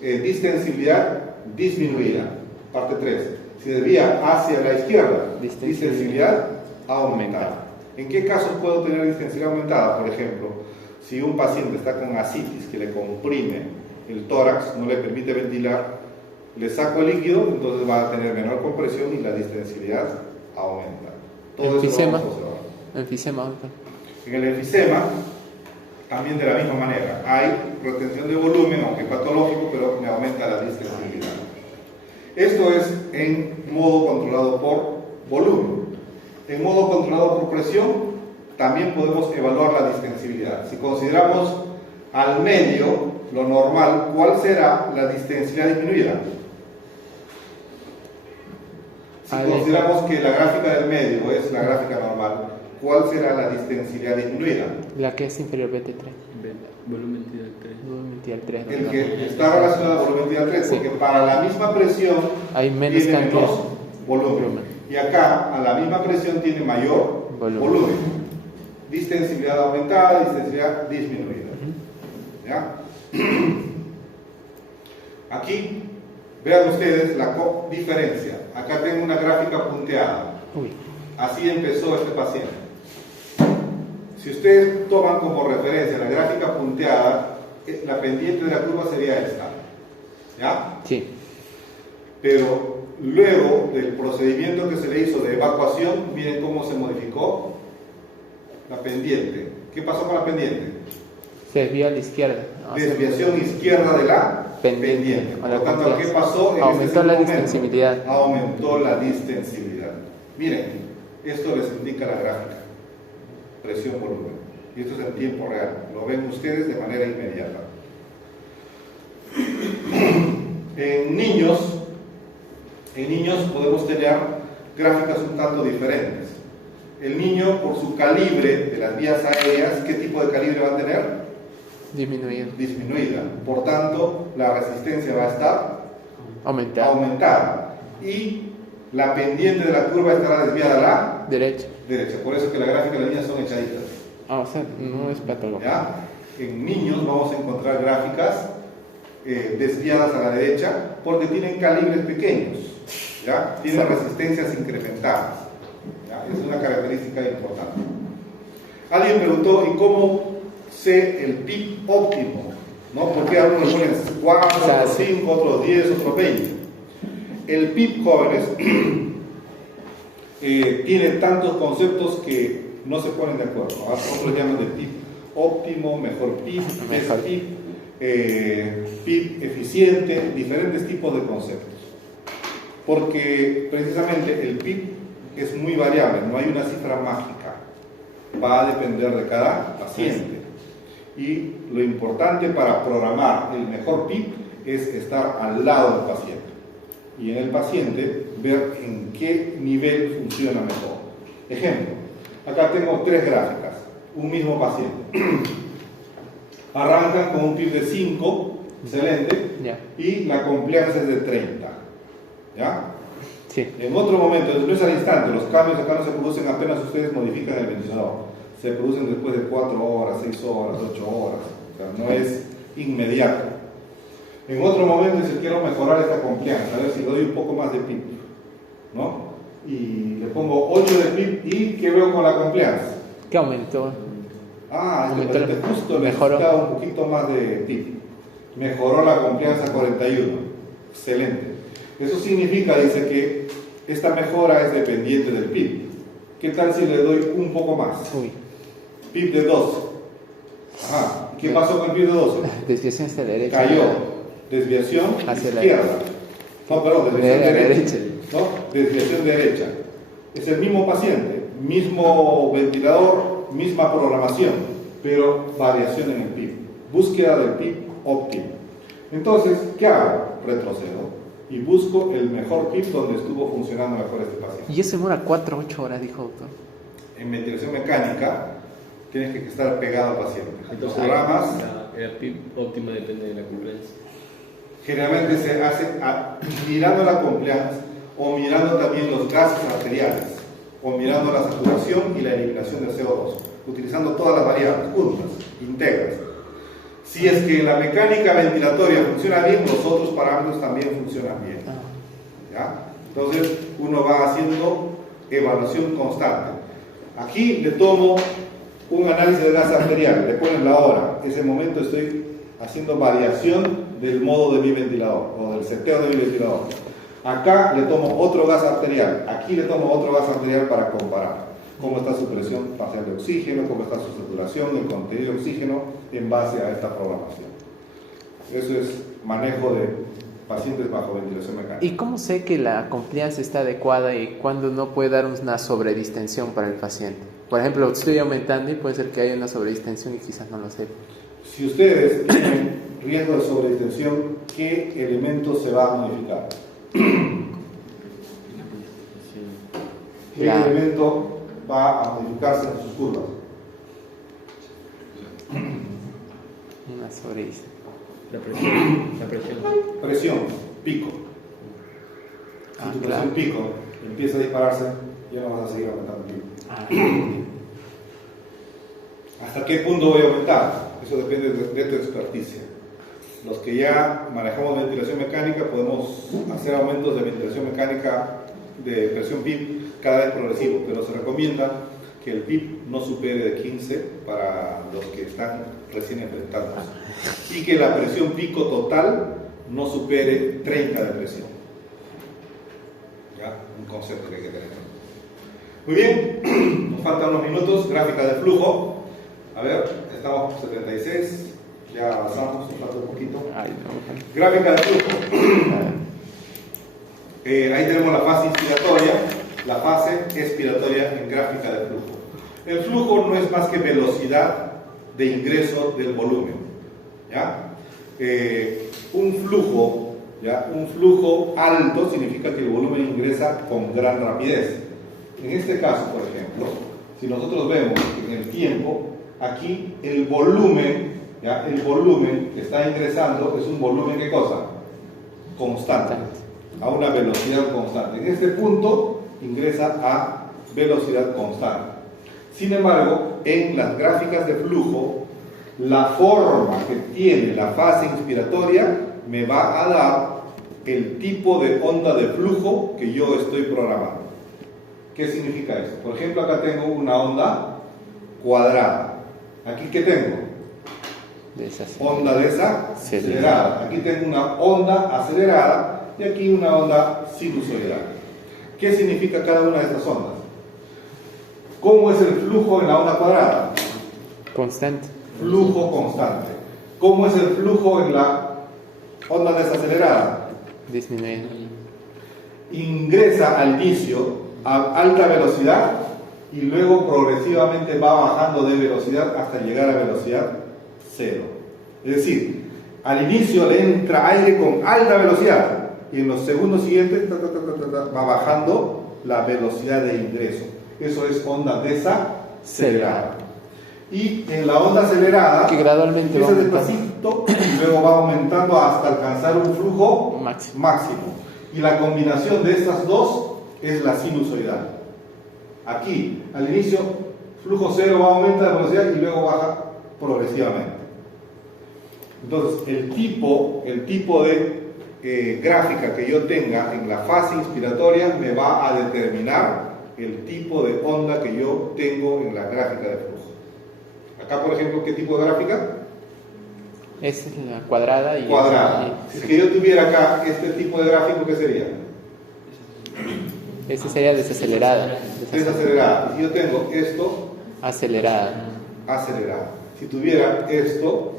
distensibilidad disminuida. Parte 3. Si desvía hacia la izquierda, distensibilidad aumentada. ¿En qué casos puedo tener distensibilidad aumentada? Por ejemplo, si un paciente está con ascitis que le comprime el tórax, no le permite ventilar, le saco el líquido, entonces va a tener menor compresión y la distensibilidad aumenta. Todo eso Enfisema. lo vamos a observar. Enfisema, doctor. En el enfisema, también de la misma manera, hay retención de volumen, aunque patológico, pero me aumenta la distensibilidad. Esto es en modo controlado por volumen. En modo controlado por presión, también podemos evaluar la distensibilidad. Si consideramos al medio, lo normal, ¿cuál será la distensibilidad disminuida? Si consideramos que la gráfica del medio es la gráfica normal, ¿cuál será la distensibilidad disminuida? La que es inferior BT3. Volumen entidad 3. Volumen entidad 3. El que está relacionado al volumen entidad 3, porque para la misma presión hay menos tiene cantidad. menos volumen. Y acá, a la misma presión, tiene mayor volumen. Distensibilidad aumentada, distensibilidad disminuida. ¿Ya? Aquí, vean ustedes la diferencia. Acá tengo una gráfica punteada. Uy. Así empezó este paciente. Si ustedes toman como referencia la gráfica punteada, la pendiente de la curva sería esta. ¿Ya? Sí. Pero luego del procedimiento que se le hizo de evacuación, miren cómo se modificó la pendiente. ¿Qué pasó con la pendiente? Se desvió a la izquierda. Desviación izquierda de la pendiente. Por lo tanto, ¿qué pasó? Aumentó la distensibilidad. Aumentó la distensibilidad. Miren, esto les indica la gráfica. Presión, volumen. Y esto es en tiempo real. Lo ven ustedes de manera inmediata. En niños podemos tener gráficas un tanto diferentes. El niño, por su calibre de las vías aéreas, ¿qué tipo de calibre va a tener? Disminuido. Disminuida. Por tanto, la resistencia va a estar aumentada. Y la pendiente de la curva estará desviada a la derecha. Por eso que la gráfica de las niñas son echaditas. O sea, no es patológico. ¿Ya? En niños vamos a encontrar gráficas desviadas a la derecha porque tienen calibres pequeños. ¿Ya? Tienen resistencias incrementadas. ¿Ya? Es una característica importante. Alguien preguntó, ¿y cómo sé el PIB óptimo? ¿No? ¿Por qué algunos ponen 4, otros 5, otros 10, otros 20? El PIB, jóvenes, tiene tantos conceptos que no se ponen de acuerdo. Otros llaman de PIB óptimo, mejor PIB, mejor PIB, PIB eficiente, diferentes tipos de conceptos. Porque precisamente el PIB es muy variable, no hay una cifra mágica, va a depender de cada paciente. Y lo importante para programar el mejor PIB es estar al lado del paciente. Y en el paciente ver en qué nivel funciona mejor. Ejemplo, acá tengo 3 gráficas, un mismo paciente. Arrancan con un PIB de 5, excelente, y la compliance es de 30. ¿Ya? Sí. En otro momento, no es al instante, los cambios acá no se producen apenas ustedes modifican el ventilador. Se producen después de 4 horas, 6 horas, 8 horas. O sea, no es inmediato. En otro momento dice, quiero mejorar esta compliance, a ver si le doy un poco más de PIB, ¿no? Y le pongo 8 de PIB y ¿qué veo con la compliance? ¿Qué aumentó? Aumentó justo necesitaba un poquito más de PIB. Mejoró la compliance a 41. Excelente. Eso significa, dice, que esta mejora es dependiente del PIB. ¿Qué tal si le doy un poco más? PIB de 12. Ajá. ¿Qué pasó con el PIB de 12? Desviación hacia la derecha. Cayó. desviación Hacia la izquierda. No, perdón, desviación derecha. derecha. ¿No? Desviación derecha. Es el mismo paciente, mismo ventilador, misma programación, pero variación en el PIB. Búsqueda del PIB óptimo. Entonces, ¿qué hago? Retrocedo y busco el mejor PIB donde estuvo funcionando mejor este paciente. Y eso demora 4 o 8 horas, dijo doctor. En ventilación mecánica, tienes que estar pegado al paciente. Los Entonces, programas el PIB óptima depende de la compliance. generalmente se hace mirando la compliance o mirando también los gases arteriales o mirando la saturación y la eliminación de CO2, utilizando todas las variables, juntas, integras. Si es que la mecánica ventilatoria funciona bien, los otros parámetros también funcionan bien. ¿Ya? Entonces, uno va haciendo evaluación constante. Aquí le tomo un análisis de gas arterial, le ponen la hora. Ese momento estoy haciendo variación del modo de mi ventilador o del seteo de mi ventilador. Acá le tomo otro gas arterial, aquí le tomo otro gas arterial para comparar cómo está su presión parcial de oxígeno, cómo está su saturación, el contenido de oxígeno en base a esta programación. Eso es manejo de pacientes bajo ventilación mecánica. ¿Y cómo sé que la compliance está adecuada y cuándo no puede dar una sobredistensión para el paciente? Por ejemplo, estoy aumentando y puede ser que haya una sobredistensión y quizás no lo sepa. Si ustedes tienen riesgo de sobredistensión, ¿qué elemento se va a modificar? ¿Qué elemento va a modificarse en sus curvas? Una sobredistensión. La presión. La presión. Presión, pico. Si tu presión pico empieza a dispararse, ya no vas a seguir aumentando el pico. ¿Hasta qué punto voy a aumentar? Eso depende de tu experticia. Los que ya manejamos ventilación mecánica podemos hacer aumentos de ventilación mecánica de presión PIB cada vez progresivo, pero se recomienda que el PIB no supere de 15 para los que están recién enfrentándose y que la presión pico total no supere 30 de presión. ¿Ya? Un concepto que hay que tener. Muy bien, nos faltan unos minutos. Gráfica de flujo. A ver, estamos por 76, ya avanzamos, nos falta un poquito. Gráfica de flujo. Ahí tenemos la fase inspiratoria, la fase expiratoria en gráfica de flujo. El flujo no es más que velocidad de ingreso del volumen. ¿Ya? Un flujo alto significa que el volumen ingresa con gran rapidez. En este caso, por ejemplo, si nosotros vemos en el tiempo, aquí el volumen, ¿ya? El volumen que está ingresando es un volumen, ¿qué cosa? Constante, a una velocidad constante. En este punto ingresa a velocidad constante. Sin embargo, en las gráficas de flujo, la forma que tiene la fase inspiratoria me va a dar el tipo de onda de flujo que yo estoy programando. ¿Qué significa eso? Por ejemplo, acá tengo una onda cuadrada. ¿Aquí qué tengo? Onda desacelerada. Aquí tengo una onda acelerada y aquí una onda sinusoidal. ¿Qué significa cada una de estas ondas? ¿Cómo es el flujo en la onda cuadrada? Constante. Flujo constante. ¿Cómo es el flujo en la onda desacelerada? Disminuyendo. Ingresa al inicio a alta velocidad y luego progresivamente va bajando de velocidad hasta llegar a velocidad cero. Es decir, al inicio le entra aire con alta velocidad y en los segundos siguientes va bajando la velocidad de ingreso. Eso es onda desacelerada. Y en la onda acelerada, que gradualmente empieza va despacito y luego va aumentando hasta alcanzar un flujo máximo. Y la combinación de estas dos es la sinusoidal. Aquí, al inicio, flujo cero va a aumentar la velocidad y luego baja progresivamente. Entonces, el tipo de gráfica que yo tenga en la fase inspiratoria me va a determinar el tipo de onda que yo tengo en la gráfica de flujo. Acá, por ejemplo, ¿qué tipo de gráfica? Es la cuadrada y... Cuadrada. Si es que yo tuviera acá este tipo de gráfico, ¿qué sería? Esta sería desacelerada. Desacelerada. Si yo tengo esto... Acelerada. Acelerada. Si tuviera esto...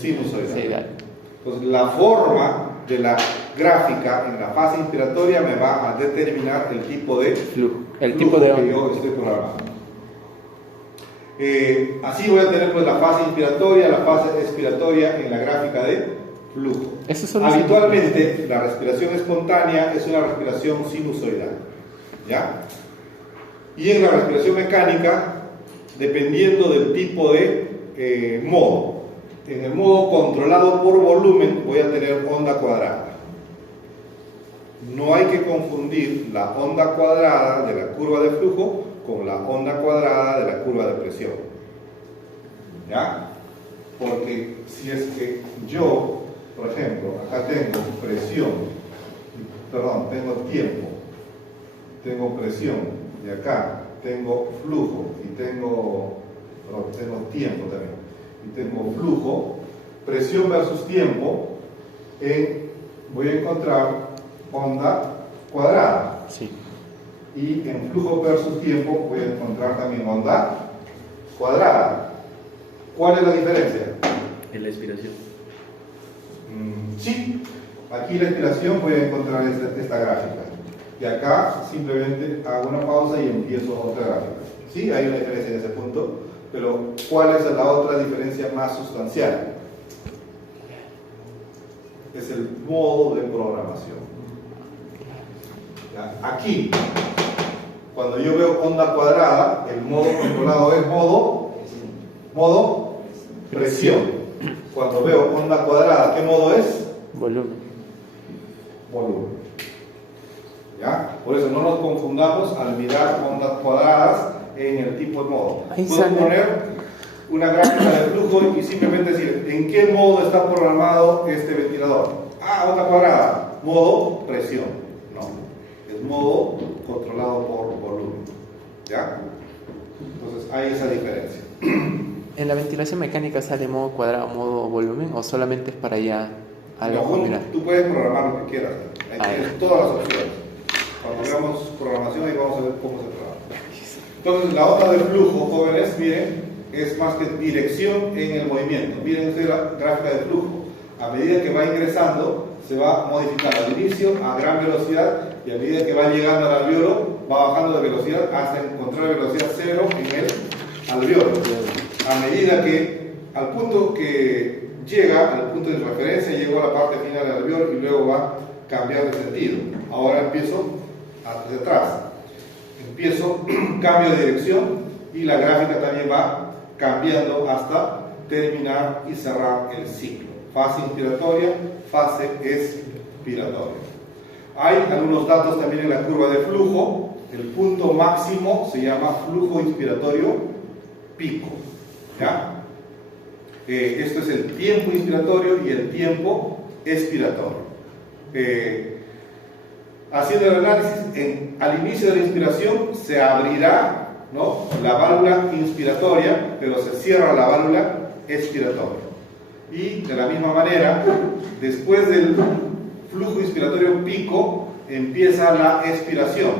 Sinusoidal. Entonces, la forma de la gráfica en la fase inspiratoria me va a determinar el tipo de Flujo. El flujo tipo de que onda. yo estoy programando. Así voy a tener pues la fase inspiratoria, la fase expiratoria en la gráfica de flujo. Eso solo Habitualmente la respiración espontánea es una respiración sinusoidal, ¿ya? Y en la respiración mecánica, dependiendo del tipo de modo, en el modo controlado por volumen voy a tener onda cuadrada. No hay que confundir la onda cuadrada de la curva de flujo con la onda cuadrada de la curva de presión, ¿ya? Porque si es que yo, por ejemplo, acá tengo tengo tiempo, tengo presión, y acá tengo flujo, y tengo tiempo también, y tengo flujo, presión versus tiempo, voy a encontrar onda cuadrada. Sí. Y en flujo versus tiempo voy a encontrar también onda cuadrada. ¿Cuál es la diferencia? En la expiración. Sí, aquí la expiración voy a encontrar esta gráfica. Y acá simplemente hago una pausa y empiezo otra gráfica. Sí, hay una diferencia en ese punto, pero ¿cuál es la otra diferencia más sustancial? Es el modo de programación. ¿Ya? Aquí, cuando yo veo onda cuadrada, el modo controlado es modo presión. Cuando veo onda cuadrada, ¿qué modo es? Volumen. Volumen. ¿Ya? Por eso no nos confundamos al mirar ondas cuadradas en el tipo de modo. Ahí Puedo sale. poner una gráfica de flujo y simplemente decir en qué modo está programado este ventilador. Onda cuadrada, modo presión. No, es modo controlado por volumen. ¿Ya? Entonces hay esa diferencia. ¿En la ventilación mecánica sale modo cuadrado, modo volumen o solamente es para allá algo No, similar? tú puedes programar lo que quieras. Ahí Ah, tienes todas las opciones. Cuando veamos programación ahí vamos a ver cómo se programa. Entonces la onda del flujo, jóvenes, miren, es más que dirección en el movimiento. Miren ustedes la gráfica de flujo. A medida que va ingresando, se va modificando al inicio a gran velocidad y a medida que va llegando al alveolo, va bajando de velocidad hasta encontrar velocidad cero en el alveolo. A medida que, al punto que llega, al punto de referencia, llegó a la parte final del alveolo y luego va a cambiar de sentido. Ahora empiezo hacia atrás. Cambio de dirección y la gráfica también va cambiando hasta terminar y cerrar el ciclo. Fase inspiratoria, fase expiratoria. Hay algunos datos también en la curva de flujo. El punto máximo se llama flujo inspiratorio pico. ¿Ya? Esto es el tiempo inspiratorio y el tiempo expiratorio. Haciendo el análisis, al inicio de la inspiración se abrirá, ¿no?, la válvula inspiratoria, pero se cierra la válvula expiratoria. Y de la misma manera, después del flujo inspiratorio pico, empieza la expiración.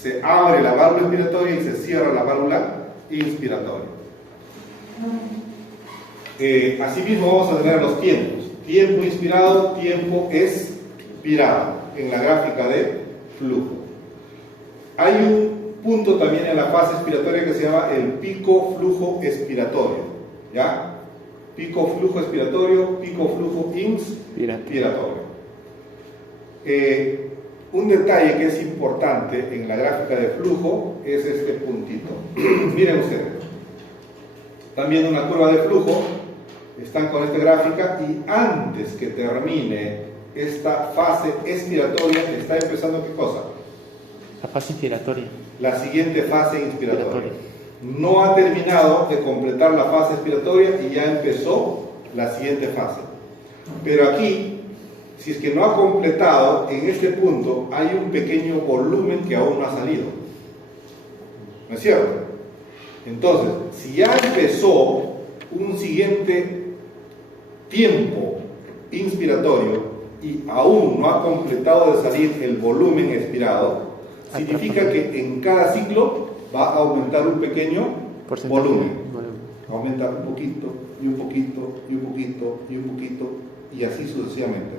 Se abre la válvula inspiratoria y se cierra la válvula inspiratoria. Asimismo vamos a tener los tiempos. Tiempo inspirado, tiempo expirado en la gráfica de flujo. Hay un punto también en la fase expiratoria que se llama el pico flujo expiratorio. ¿Ya? Pico flujo expiratorio, pico flujo inspiratorio. Un detalle que es importante en la gráfica de flujo es este puntito. Miren ustedes. Están viendo una curva de flujo, están con esta gráfica y antes que termine esta fase expiratoria está empezando ¿qué cosa? La fase inspiratoria. La siguiente fase inspiratoria. No ha terminado de completar la fase expiratoria y ya empezó la siguiente fase. Pero aquí, si es que no ha completado, en este punto hay un pequeño volumen que aún no ha salido. ¿No es cierto? Entonces, si ya empezó un siguiente tiempo inspiratorio y aún no ha completado de salir el volumen expirado, significa que en cada ciclo va a aumentar un pequeño volumen. aumenta un poquito, y un poquito, y un poquito, y un poquito, y así sucesivamente.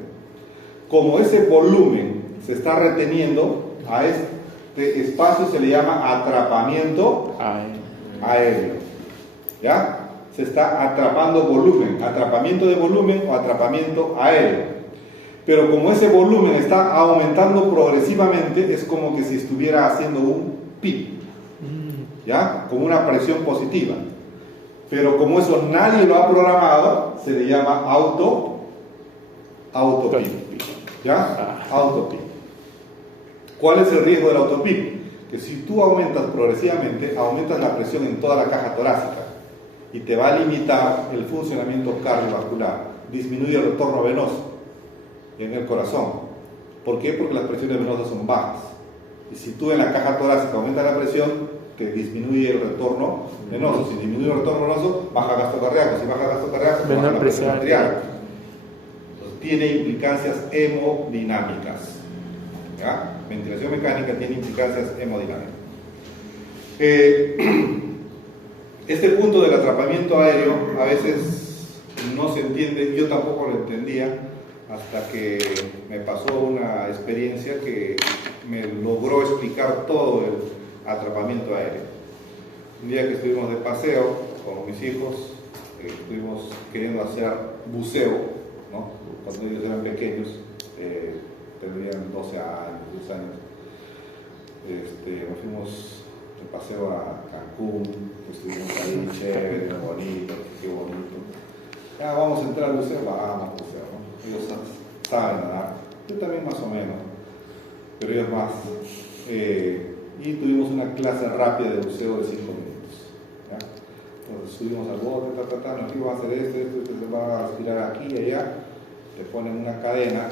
Como ese volumen se está reteniendo, a este espacio se le llama atrapamiento aéreo. ¿Ya? Se está atrapando volumen, atrapamiento de volumen o atrapamiento aéreo. Pero como ese volumen está aumentando progresivamente, es como que si estuviera haciendo un PIB, ¿ya? Como una presión positiva. Pero como eso nadie lo ha programado, se le llama autopip, ¿ya? Autopip. ¿Cuál es el riesgo del autopip? Que si tú aumentas progresivamente, aumentas la presión en toda la caja torácica y te va a limitar el funcionamiento cardiovascular, disminuye el retorno venoso en el corazón. ¿Por qué? Porque las presiones venosas son bajas. Y si tú en la caja torácica aumentas la presión, te disminuye el retorno venoso. Si disminuye el retorno venoso, baja gasto cardíaco. Si baja gasto cardíaco, baja la presión arterial. Entonces, tiene implicancias hemodinámicas. ¿Ya? Ventilación mecánica tiene implicancias hemodinámicas. Este punto del atrapamiento aéreo a veces no se entiende, yo tampoco lo entendía hasta que me pasó una experiencia que me logró explicar todo el atrapamiento aéreo. Un día que estuvimos de paseo con mis hijos, estuvimos queriendo hacer buceo, ¿no? Cuando ellos eran pequeños, tendrían 12 años, 10 años. Nos fuimos de paseo a Cancún, estuvimos ahí, chévere, bonito, qué bonito. Ya vamos a entrar al buceo, vamos al buceo, ¿no? Ellos saben nadar, yo también más o menos, pero ellos más. Y tuvimos una clase rápida de buceo de 5 minutos. ¿Ya? Entonces subimos al bote, no, aquí vamos a hacer esto, se va a respirar aquí y allá, te ponen una cadena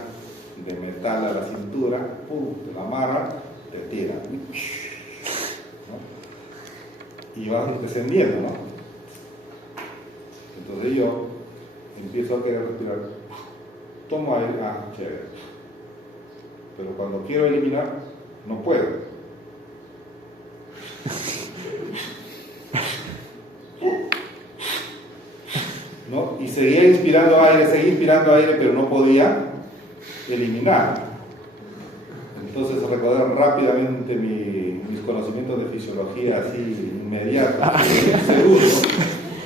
de metal a la cintura, pum, te la amarran, te tiran, ¿no? Y vas descendiendo, ¿no? Entonces yo empiezo a querer respirar, tomo aire, chévere, pero cuando quiero eliminar, no puedo. ¿No? Y seguía inspirando aire, pero no podía eliminar. Entonces recordar rápidamente mis conocimientos de fisiología así inmediatos, segundos,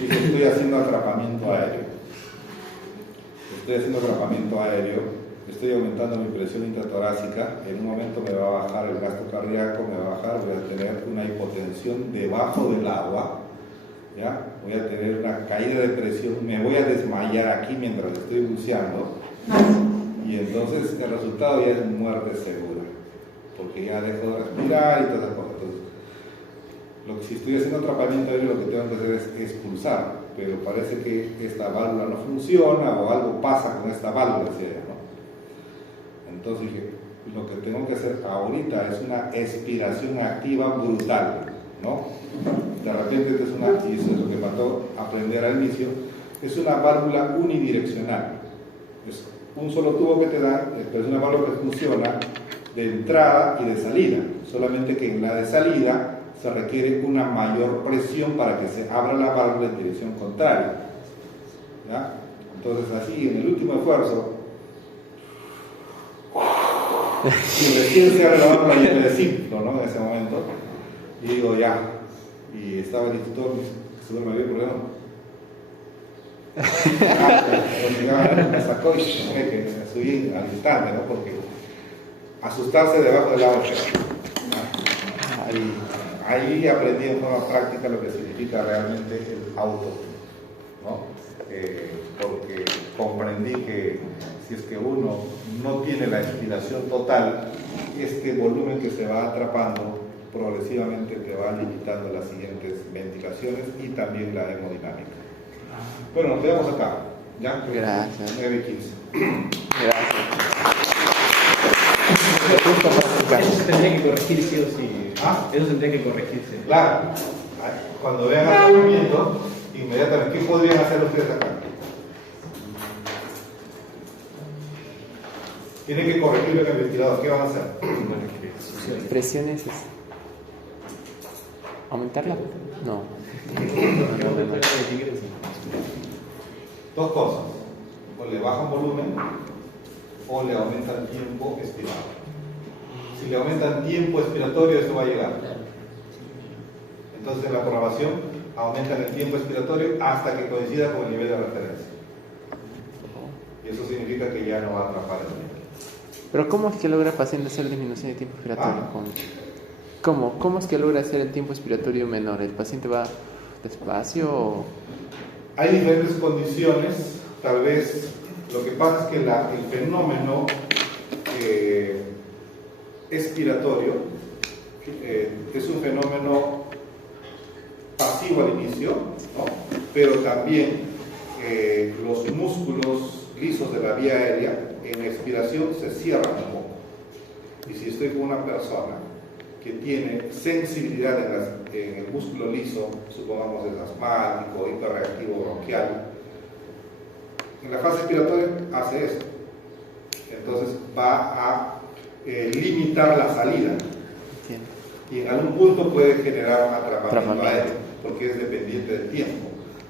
y estoy haciendo atrapamiento aéreo. Estoy aumentando mi presión intratorácica, en un momento me va a bajar el gasto cardíaco, me va a bajar, voy a tener una hipotensión debajo del agua, ¿ya? Voy a tener una caída de presión, me voy a desmayar aquí mientras estoy buceando, y entonces el resultado ya es muerte segura, porque ya dejo de respirar y todas esas cosas. Entonces, si estoy haciendo atrapamiento aéreo, lo que tengo que hacer es expulsar, pero parece que esta válvula no funciona o algo pasa con esta válvula, ¿no? Entonces dije, lo que tengo que hacer ahorita es una expiración activa brutal, ¿no? De repente esto es y eso es lo que me faltó aprender al inicio, es una válvula unidireccional, es un solo tubo que te dan, pero es una válvula que funciona de entrada y de salida, solamente que en la de salida se requiere una mayor presión para que se abra la válvula en dirección contraria, ¿ya? Entonces así, en el último esfuerzo, y recién se abre la válvula y me desinflo, ¿no? En ese momento, y digo ya, y estaba el instituto, seguro me había problema. Me sacó y me subí al instante, ¿no? Porque asustarse debajo del agua. Ahí aprendí en forma práctica lo que significa realmente el auto, ¿no? Porque comprendí que si es que uno no tiene la expiración total, este volumen que se va atrapando progresivamente te va limitando las siguientes ventilaciones y también la hemodinámica. Bueno, nos quedamos acá, ¿ya? Gracias. 9:15. Eso tendría que corregir sí o sí. Eso tendría que corregirse. Claro. Cuando vean el movimiento, inmediatamente, ¿qué podrían hacer ustedes acá? Tienen que corregirlo en el ventilador. ¿Qué van a hacer? Presiones. ¿Aumentarla? No. Dos cosas, o le bajan volumen o le aumentan tiempo expirado. Si le aumentan tiempo expiratorio, eso va a llegar. Entonces en la programación aumentan el tiempo expiratorio hasta que coincida con el nivel de referencia. Y eso significa que ya no va a atrapar el nivel. Pero ¿cómo es que logra el paciente hacer disminución de tiempo expiratorio? ¿Cómo es que logra hacer el tiempo expiratorio menor? ¿El paciente va despacio o...? Hay diferentes condiciones, tal vez lo que pasa es que el fenómeno expiratorio es un fenómeno pasivo al inicio, ¿no? Pero también los músculos lisos de la vía aérea en expiración se cierran un poco. Y si estoy con una persona que tiene sensibilidad en el músculo liso, supongamos es asmático, hiperreactivo bronquial, en la fase expiratoria hace esto. Entonces va a limitar la salida. Entiendo. Y en algún punto puede generar un atrapamiento aéreo, porque es dependiente del tiempo.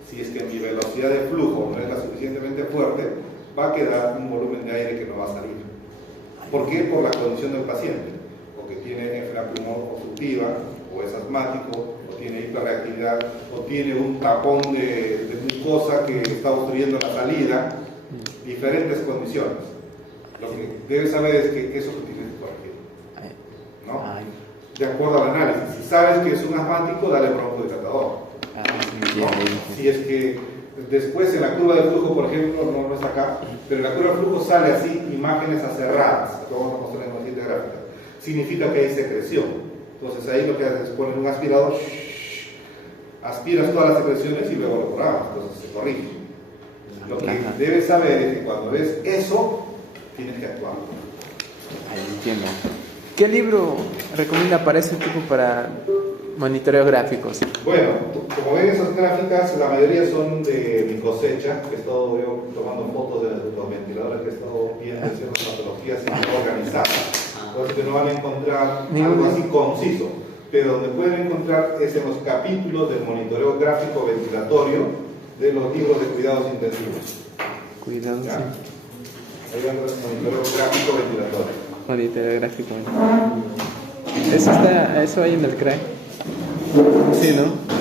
Si es que mi velocidad de flujo no es la suficientemente fuerte, va a quedar un volumen de aire que no va a salir. ¿Por qué? Por la condición del paciente, o que tiene enfermedad pulmonar obstructiva, o es asmático, o tiene hiperreactividad, o tiene un tapón de mucosa que está obstruyendo la salida, diferentes condiciones. Lo que debes saber es que eso lo tienes que corregir, ¿no? De acuerdo al análisis. Si sabes que es un asmático, dale broncodilatador. ¿No? Si es que después en la curva de flujo, por ejemplo, no está acá, pero en la curva de flujo sale así, imágenes acerradas, lo vamos a mostrar en la siguiente gráfica, significa que hay secreción. Entonces ahí lo que haces es poner un aspirador, aspiras todas las secreciones y luego lo programas, entonces se corrige. Lo que debes saber es que cuando ves eso, tienes que actuar. Ahí entiendo. ¿Qué libro recomienda para ese tipo para monitoreos gráficos? Bueno, como ven esas gráficas, la mayoría son de mi cosecha, que he estado yo tomando fotos de los ventiladores que he estado viendo ciertas patologías y organizadas. Entonces que no van a encontrar algo así conciso, pero donde pueden encontrar es en los capítulos del monitoreo gráfico ventilatorio de los libros de cuidados intensivos. Cuidados, ¿Ya? sí. Ahí van el monitoreo gráfico ventilatorio. Monitoreo gráfico. Eso hay en el CRAE. Sí, ¿no?